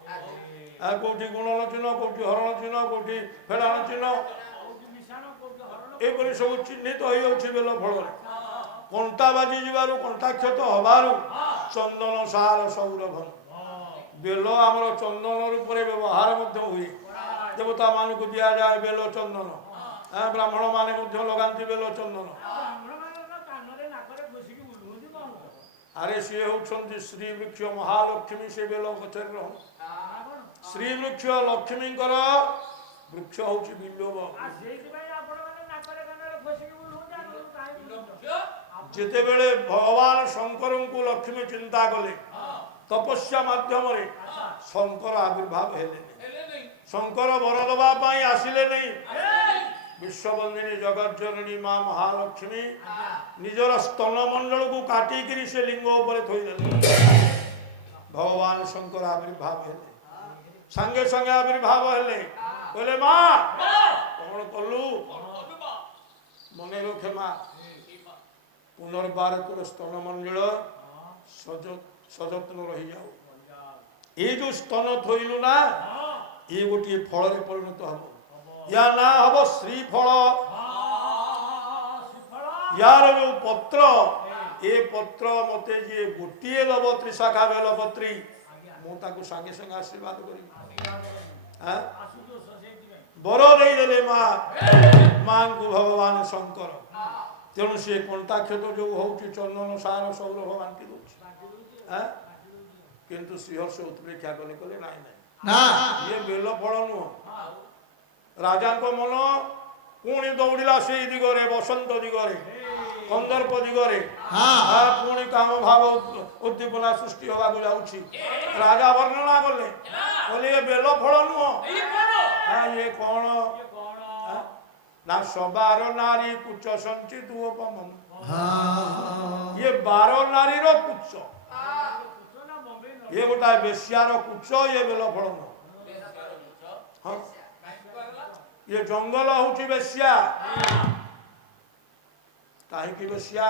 କୋଉଠି ଗୁଣନ ଚିହ୍ନ କୋଉଠି ହରଣ ଚିହ୍ନ କୋଉଠି ଫେଡାଣ ଚିହ୍ନ କୋଉଠି ମିଶାଣ କୋଉଠି ହରଣ ଏପରି ସବୁ ଚିହ୍ନିତ ହେଇଯାଉଛି ବେଲ ଫଳରେ କଣ୍ଟା ବାଜି ଯିବାରୁ କଣ୍ଟା କ୍ଷତ ହବାରୁ ଚନ୍ଦନ ସାର ସୌରଭ ବେଲ ଆମର ଚନ୍ଦନ ରୂପରେ ବ୍ୟବହାର ମଧ୍ୟ ହୁଏ ଦେବତା ମାନଙ୍କୁ ଦିଆଯାଏ ବେଲ ଚନ୍ଦନ ବ୍ରାହ୍ମଣ ମାନେ ମଧ୍ୟ ଲଗାନ୍ତି ବେଲ ଚନ୍ଦନ ବ୍ରାହ୍ମଣମାନଙ୍କ କାନରେ ନାକରେ ଘୋଷିକି ବୁଲୁଛନ୍ତି କଣ ଆରେ ସିଏ ହଉଛନ୍ତି ଶ୍ରୀ ବୃକ୍ଷ ମହାଲକ୍ଷ୍ମୀ ସେ ବେଲ ଗଛରେ ରହ ଶ୍ରୀ ବୃକ୍ଷ ଲକ୍ଷ୍ମୀଙ୍କର ବୃକ୍ଷ ହଉଛି ବିଲୋବ ଆଉ ସେଇଥିପାଇଁ ଆପଣମାନେ ନାକରେ କାନରେ ଘୋଷିକି ବୁଲୁଛନ୍ତି ଆଉ କାହିଁ ବୁଲୁଛନ୍ତି ଯେତେବେଳେ ଭଗବାନ ଶଙ୍କରଙ୍କୁ ଲକ୍ଷ୍ମୀ ଚିନ୍ତା କଲେ ତପସ୍ୟା ମାଧ୍ୟମରେ ଶଙ୍କର ଆବିର୍ଭାବ ହେଲେ ହେଲେ ନାହିଁ। ଶଙ୍କର ବର ଦେବା ପାଇଁ ଆସିଲେ ନାହିଁ ବିଶ୍ୱବନ୍ଦିନୀ ଜଗତଜନନୀ ମା ମହାଲକ୍ଷ୍ମୀ ନିଜର ସ୍ତନ ମଣ୍ଡଳକୁ କାଟିକିରି ସେ ଲିଙ୍ଗ ଉପରେ ଥୋଇଦେଲେ। ଭଗବାନ ଶଙ୍କର ଆବିର୍ଭାବ ହେଲେ, ସାଙ୍ଗେ ସାଙ୍ଗେ ଆବିର୍ଭାବ ହେଲେ, କହିଲେ ମା କଣ କଲୁ? ମନେ ରଖେ ମା, ପୁନର୍ବାର ତୋର ସ୍ତନ ମଣ୍ଡଳ ସଯତ୍ନ ରହିଯାଉ। ଏଇ ଯୋଉ ସ୍ତନ ଥୋଇଲୁ ନା, ଏ ଗୋଟିଏ ଫଳରେ ପରିଣତ ହବ। ୟା ନାଁ ହବ ଶ୍ରୀଫଳ। ୟାର ଯୋଉ ପତ୍ର, ଏ ପତ୍ର ମତେ ଯିଏ ଗୋଟିଏ ଦବ ତ୍ରିଶାଖା ବେଲପତ୍ରୀ, ମୁଁ ତାକୁ ସାଙ୍ଗେ ସାଙ୍ଗେ ଆଶୀର୍ବାଦ କରିବି। ବର ଦେଇଦେଲେ ମାଙ୍କୁ ଭଗବାନ ଶଙ୍କର। ତେଣୁ ସେ କଣ୍ଟାକ୍ଷତ ଯୋଉ ହଉଛି ଚନ୍ଦନ ସାର ସୌରଭ ବାଣ୍ଟି ଦଉଛି। କିନ୍ତୁ ଶ୍ରୀହର୍ଷ ଉତ୍ପ୍ରେକ୍ଷା କଲେ, କହିଲେ ନାଇଁ ନାଇଁ, ଇଏ ବେଲ ଫଳ ନୁହଁ। ରାଜାଙ୍କ ମନ ପୁଣି ଦୌଡ଼ିଲା ସେଇ ଦିଗରେ, ବସନ୍ତ ଦିଗରେ, କନ୍ଦର୍ପ ଦିଗରେ। ପୁଣି କାମ ଭାବ ଉଦ୍ଦୀପନା ସୃଷ୍ଟି ହେବାକୁ ଯାଉଛି। ରାଜା ବର୍ଣ୍ଣନା କଲେ, କହିଲେ ଏ ବେଲ ଫଳ ନୁହଁ। ଇଏ କଣ ନା ସବାର ନାରୀ କୁଚ ସଞ୍ଚିତ ଉପମ। ଇଏ 12 ନାରୀର କୁଚ, ଇଏ ଗୋଟାଏ ବେଶ୍ୟାର କୁଚ, ଇଏ ବେଲ ଫଳ ନୁହଁ। ये जंगल हूँ बेश्या। कहीं बेश्या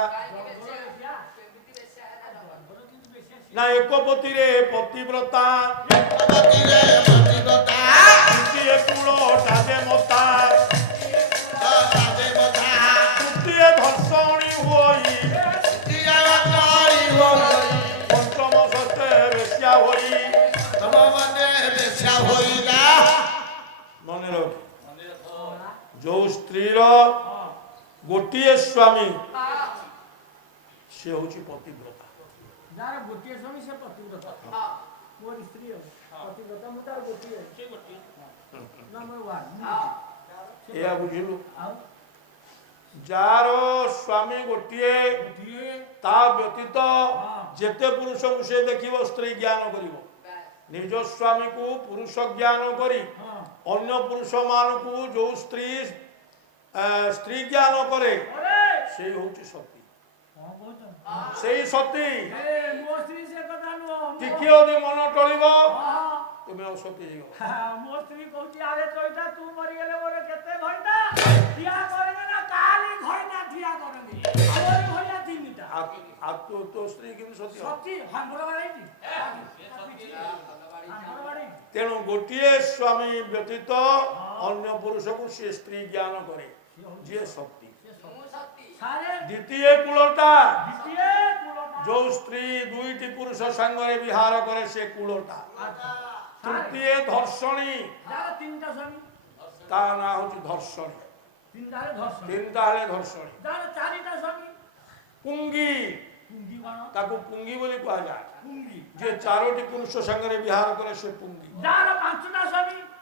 ना एक पति रे पतिव्रता टाजे मता धर्षणी हुई पंचम षष्ठे बेश्या हुई मन रख जो स्त्री गोटे स्वामी से हूँ पतिव्रता। गोटे स्वामी से पतिव्रता मोर स्त्री पतिव्रता मुझे गोटे नंबर 1 या बुझिलु जार स्वामी गोटे ता व्यतीत जेते पुरुष को से देखिबो स्त्री ज्ञान करिवो। निज स्वामी को पुरुष ज्ञान करी अन्य पुरुष मान को जो स्त्री स्त्री ज्ञान करे से होची सती। सेई सती मो स्त्री से कथा नो टिके ओदी मन टळिबो तुमे सती हिगो। मो स्त्री कहती अरे तोइटा तू मरि गेले मोरे केते घंटा ठिया करगे ना काली घंटा ठिया करगे मोर भलिया तीनटा आ तो स्त्री किन सती सती हमरो बाड़ी तेणु गोटे स्वामी व्यतीत अन्य पुरुष को से स्त्री ज्ञान करे जे शक्ति। द्वितीय कुलटा जो स्त्री दुईटी पुरुष संगे विहार करे से कुलटा। तृतीय धर्षणी ता ना होची धर्षणी तीनटा हेले धर्षणी। पुंगी ताको पुंगी बोली कहा जाए जे चारोटी पुरुष संगे विहार करे से पुंगी।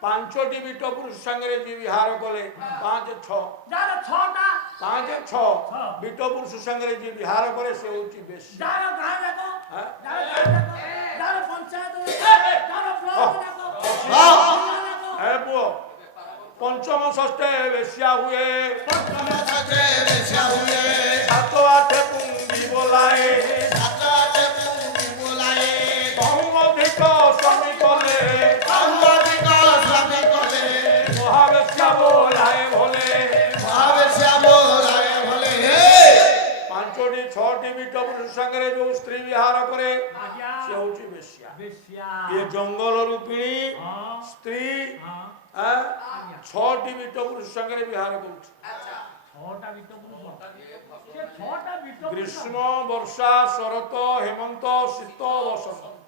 पांचटी बिट पुरुष संगे जी विहार कले 5 6 5 6 बिट पुरुष संगे जी विहार करे से होची बेश। पंचम षष्ठे बेश्या हुए 7 8 पुंगी बोलाए बहुमधिक स्वामी कले महावेश्या बोलाए भोले 5टी 6टी बिट पुरुष संगे जो स्त्री विहार करे से होची बेश्या। ये जंगल रूपिणी स्त्री 6टी बिट पुरुष संगे विहार करुछि। ग्रीष्म वर्षा शरत हेमंत शीत वसंत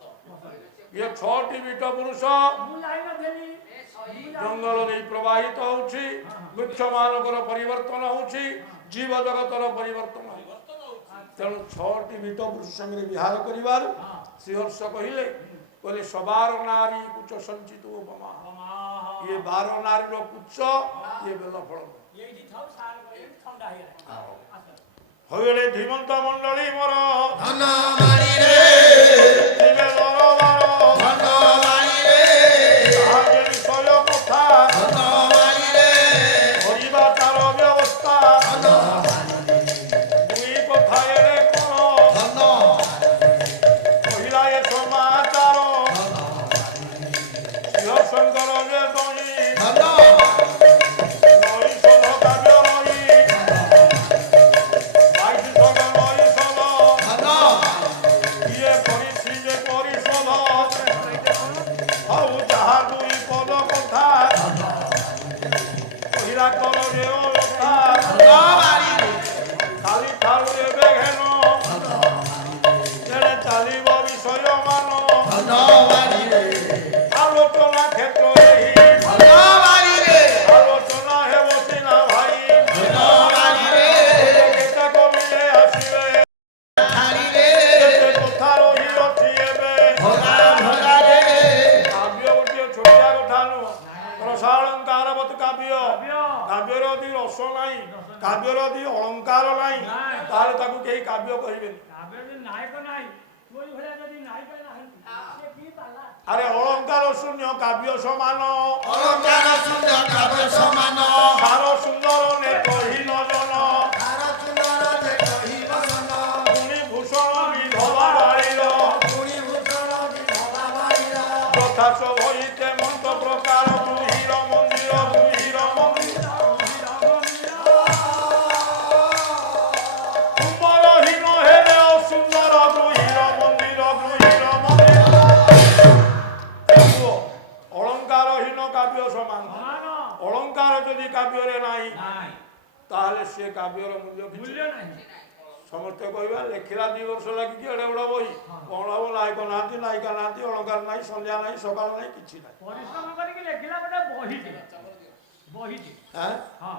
ये 6टी बिट पुरुष जंगल नहीं प्रवाहित होछि। वृक्ष मानकर परिवर्तन होछि, जीव जगतर परिवर्तन। तेणु 6टी बिट पुरुष संगे विहार करिवार श्रीहर्ष कहिले कहले सबार नारी कुच संचित उपमा। ये 12 नारी रो कुच ये बेल फल हवेले धीमंत मंडली मोर धन मारी रे दिवे दरबार धन मारी रे आगे विषय कथा धन मारी रे हरिबा तार ରସ ନାହିଁ କାବ୍ୟର ଯଦି ଅଳଙ୍କାର ନାହିଁ ନାହିଁ। ତାହେଲେ ତାକୁ କେହି କାବ୍ୟ କହିବେନି। ତାପରେ ଯଦି ନାୟକ ନାହିଁ ତୁଇ ଭଳିଆ ଯଦି ନାୟିକା ନାହାନ୍ତି ସେ କି ପାଲା? ଆରେ ଅଳଙ୍କାର ଶୂନ୍ୟ କାବ୍ୟ ସମାନ অলঙ্কার শূন্য কাব্য সমান ସାର ସୁନ୍ଦର ନେ କହି ନ ଜନ তার সুন্দর যে কহি বসন ପୁଣି ଭୂଷଣ ବିଧବା ବାଳିର পুরি ভূষণ বিধবা বাড়ির ଯଥାସ ହୋଇତେ ମନ୍ତ ପ୍ରକାର ଗୃହୀର ମନ୍ଦିର ଗୃହୀର ମନ୍ଦିର କୁମରହୀନ ହେଲେ ଅସୁନ୍ଦର ଗୃହୀର ମନ୍ଦିର ଗୃହୀର ମନ୍ଦିର ଦେଖୁଅ, ଅଳଙ୍କାରହୀନ କାବ୍ୟ ସମାନ। ସମାନ ଅଳଙ୍କାର ଯଦି କାବ୍ୟରେ ନାହିଁ ନାଇଁ ତାହେଲେ ସେ କାବ୍ୟର ମୂଲ୍ୟ କିଛି ମୂଲ୍ୟ ନାହିଁ। ସମସ୍ତେ କହିବା ଲେଖିଲା 2 ବର୍ଷ ଲାଗିକି ଏଡ଼େ ବଡ଼ ବହି କ'ଣ ହବ? ନାୟକ ନାହାନ୍ତି ନାୟିକା ନାହାନ୍ତି ଅଳଙ୍କାର ନାହିଁ ସନ୍ଧ୍ୟା ନାହିଁ ସକାଳ ନାହିଁ କିଛି ନାହିଁ। ପରିଶ୍ରମ କରିକି ଲେଖିଲା ଗୋଟେ ବହିଟେ ବହିଟେ ଆଁ? ହଁ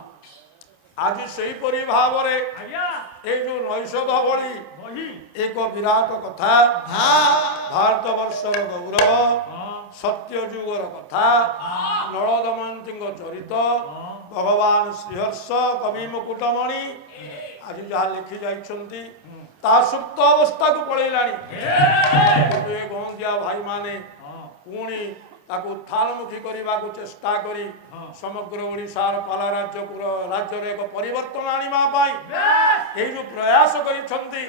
ଆଜି ସେହିପରି ଭାବରେ ଆଜ୍ଞା ଏଇ ଯୋଉ ନୈଷଧ ଭଳି ବହି ଏକ ବିରାଟ କଥା হ্যাঁ ଭାରତ ବର୍ଷର ଗୌରବ ହଁ ସତ୍ୟ ଯୁଗର କଥା ନଳ ଦମୟନ୍ତୀଙ୍କ ଚରିତ ହଁ ଭଗବାନ ଶ୍ରୀହର୍ଷ କବି ମୁକୁଟମଣି ଆଜି ଯାହା ଲେଖି ଯାଇଛନ୍ତି ତାହା ସୁପ୍ତ ଅବସ୍ଥାକୁ ପଳେଇଲାଣି। କିନ୍ତୁ ଏ ଗହନ୍ତିଆ ଭାଇମାନେ ହଁ ପୁଣି ତାକୁ ଉତ୍ଥାନମୁଖୀ କରିବାକୁ ଚେଷ୍ଟା କରି ସମଗ୍ର ଓଡ଼ିଶାର ପାଲା ରାଜ୍ୟରେ ଏକ ପରିବର୍ତ୍ତନ ଆଣିବା ପାଇଁ ଏଇ ଯୋଉ ପ୍ରୟାସ କରିଛନ୍ତି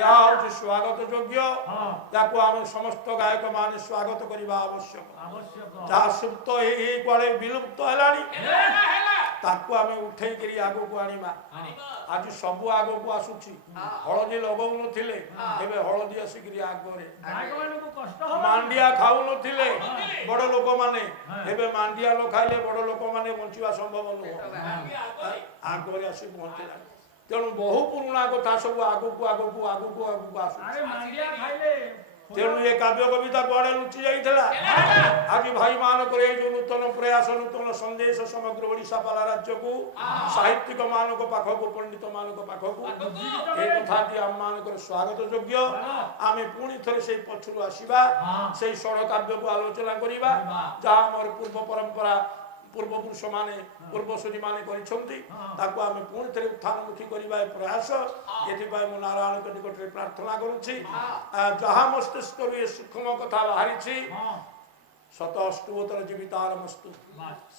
ଏହା ହେଉଛି ସ୍ୱାଗତ ଯୋଗ୍ୟ। ହଁ ତାକୁ ଆମେ ସମସ୍ତ ଗାୟକ ମାନେ ସ୍ୱାଗତ କରିବା ଆବଶ୍ୟକ। ଆବଶ୍ୟକ ଯାହା ସୁପ୍ତ ହେଇ କୁଆଡ଼େ ବିଲୁପ୍ତ ହେଲାଣି ହେଲା ତାକୁ ଆମେ ଉଠେଇକିରି ଆଗକୁ ଆଣିବା। ଆଜି ସବୁ ଆଗକୁ ଆସୁଛି। ହଳଦୀ ଲଗଉନଥିଲେ ଏବେ ହଳଦୀ ଆସିକିରି ଆଗରେ। ଗାୟକମାନଙ୍କୁ କଷ୍ଟ ହବ ମାଣ୍ଡିଆ ଖାଉନଥିଲେ ବଡ଼ ଲୋକମାନେ ଏବେ ମାଣ୍ଡିଆ ନ ଖାଇଲେ ବଡ଼ ଲୋକମାନେ ବଞ୍ଚିବା ସମ୍ଭବ ନୁହଁ। ଆଗରେ ଆସି ପହଞ୍ଚିଲାଣି। ତେଣୁ ବହୁ ପୁରୁଣା କଥା ସବୁ ଆଗକୁ ଆଗକୁ ଆଗକୁ ଆଗକୁ ଆସୁଛି। ଆରେ ମାଣ୍ଡିଆ ଖାଇଲେ ତେଣୁ ଏ କାବ୍ୟ କବିତା କୁଆଡ଼େ ଲୁଚି ଯାଇଥିଲା। ଆଜି ଭାଇମାନଙ୍କର ଏଇ ଯୋଉ ନୂତନ ପ୍ରୟାସ ନୂତନ ସନ୍ଦେଶ ସମଗ୍ର ଓଡ଼ିଶା ପାଲା ରାଜ୍ୟକୁ ସାହିତ୍ୟିକ ମାନଙ୍କ ପାଖକୁ ପଣ୍ଡିତ ମାନଙ୍କ ପାଖକୁ ଏ କଥାଟି ଆମମାନଙ୍କର ସ୍ୱାଗତ ଯୋଗ୍ୟ। ଆମେ ପୁଣି ଥରେ ସେଇ ପଛରୁ ଆସିବା ସେଇ ଷଡ଼ କାବ୍ୟକୁ ଆଲୋଚନା କରିବା ଯାହା ଆମର ପୂର୍ବ ପରମ୍ପରା ପୂର୍ବପୁରୁଷ ମାନେ ପୂର୍ବସୂରୀ ମାନେ କରିଛନ୍ତି ତାକୁ ଆମେ ପୁଣି ଥରେ ଉତ୍ଥାନମୁଖୀ କରିବା ଏ ପ୍ରୟାସ। ଏଥିପାଇଁ ମୁଁ ନାରାୟଣଙ୍କ ନିକଟରେ ପ୍ରାର୍ଥନା କରୁଛି ଯାହା ମସ୍ତିଷ୍କରୁ ଏ ସୂକ୍ଷ୍ମ କଥା ବାହାରିଛି ଶତ ଅଷ୍ଟୋତ୍ତର ଜୀବିତାରମସ୍ତୁ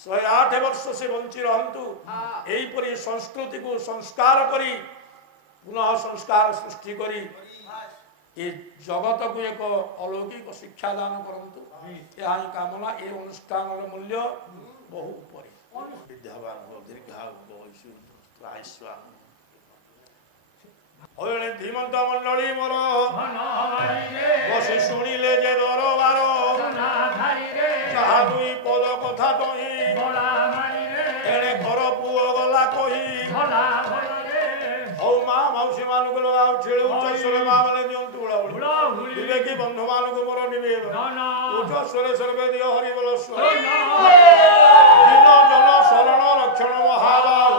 108 ବର୍ଷ ସେ ବଞ୍ଚି ରହନ୍ତୁ। ଏହିପରି ସଂସ୍କୃତିକୁ ସଂସ୍କାର କରି ପୁନଃ ସଂସ୍କାର ସୃଷ୍ଟି କରି ଏ ଜଗତକୁ ଏକ ଅଲୌକିକ ଶିକ୍ଷା ଦାନ କରନ୍ତୁ। ଏହା ହିଁ କାମନା। ଏ ଅନୁଷ୍ଠାନର ମୂଲ୍ୟ ବହୁ ଉପରେ। ବିଦ୍ୟାବାନ ଦୀର୍ଘ ଧୀମନ୍ତ ମଣ୍ଡଳୀ ମୋର ବସି ଶୁଣିଲେ ଯେ ଦରବାର ଯାହା 2 ପଦ କଥା କହି ଏଣେ ଘର ପୁଅ ଗଲା କହି ହଉ ମା ମାଉସୀ ମାନଙ୍କୁ ଲଗାଉ ଛେଳୁ ଉଚ୍ଚସ୍ୱରେ ମା ମାନେ ଦିଅନ୍ତୁ ଉଳାଉଳି ବିବେକୀ ବନ୍ଧୁ ମାନଙ୍କୁ ମୋର ନିବେଦନ ଉଚ୍ଚସ୍ୱରେ ସର୍ବେ ଦିଅ ହରିବୋଲ ଦିନ ଜନ ଶରଣ ରକ୍ଷଣ ମହାବାହୁ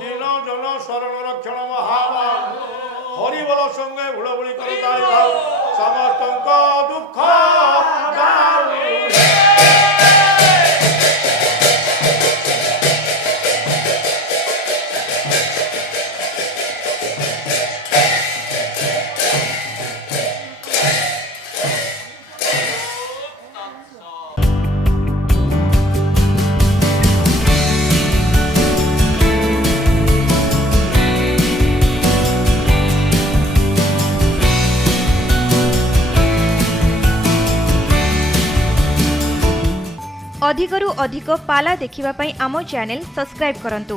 ଦିନ ଜନ ଶରଣ ରକ୍ଷଣ ମହାବାହୁ ହରିବୋଲ ସଙ୍ଗେ ହୁଳହୁଳି କରି ତାଳି ଖାଉ ସମସ୍ତଙ୍କ ଦୁଃଖ ଯାଉ। ଅଧିକରୁ ଅଧିକ ପାଲା ଦେଖିବା ପାଇଁ ଆମ ଚ୍ୟାନେଲ ସବସ୍କ୍ରାଇବ କରନ୍ତୁ।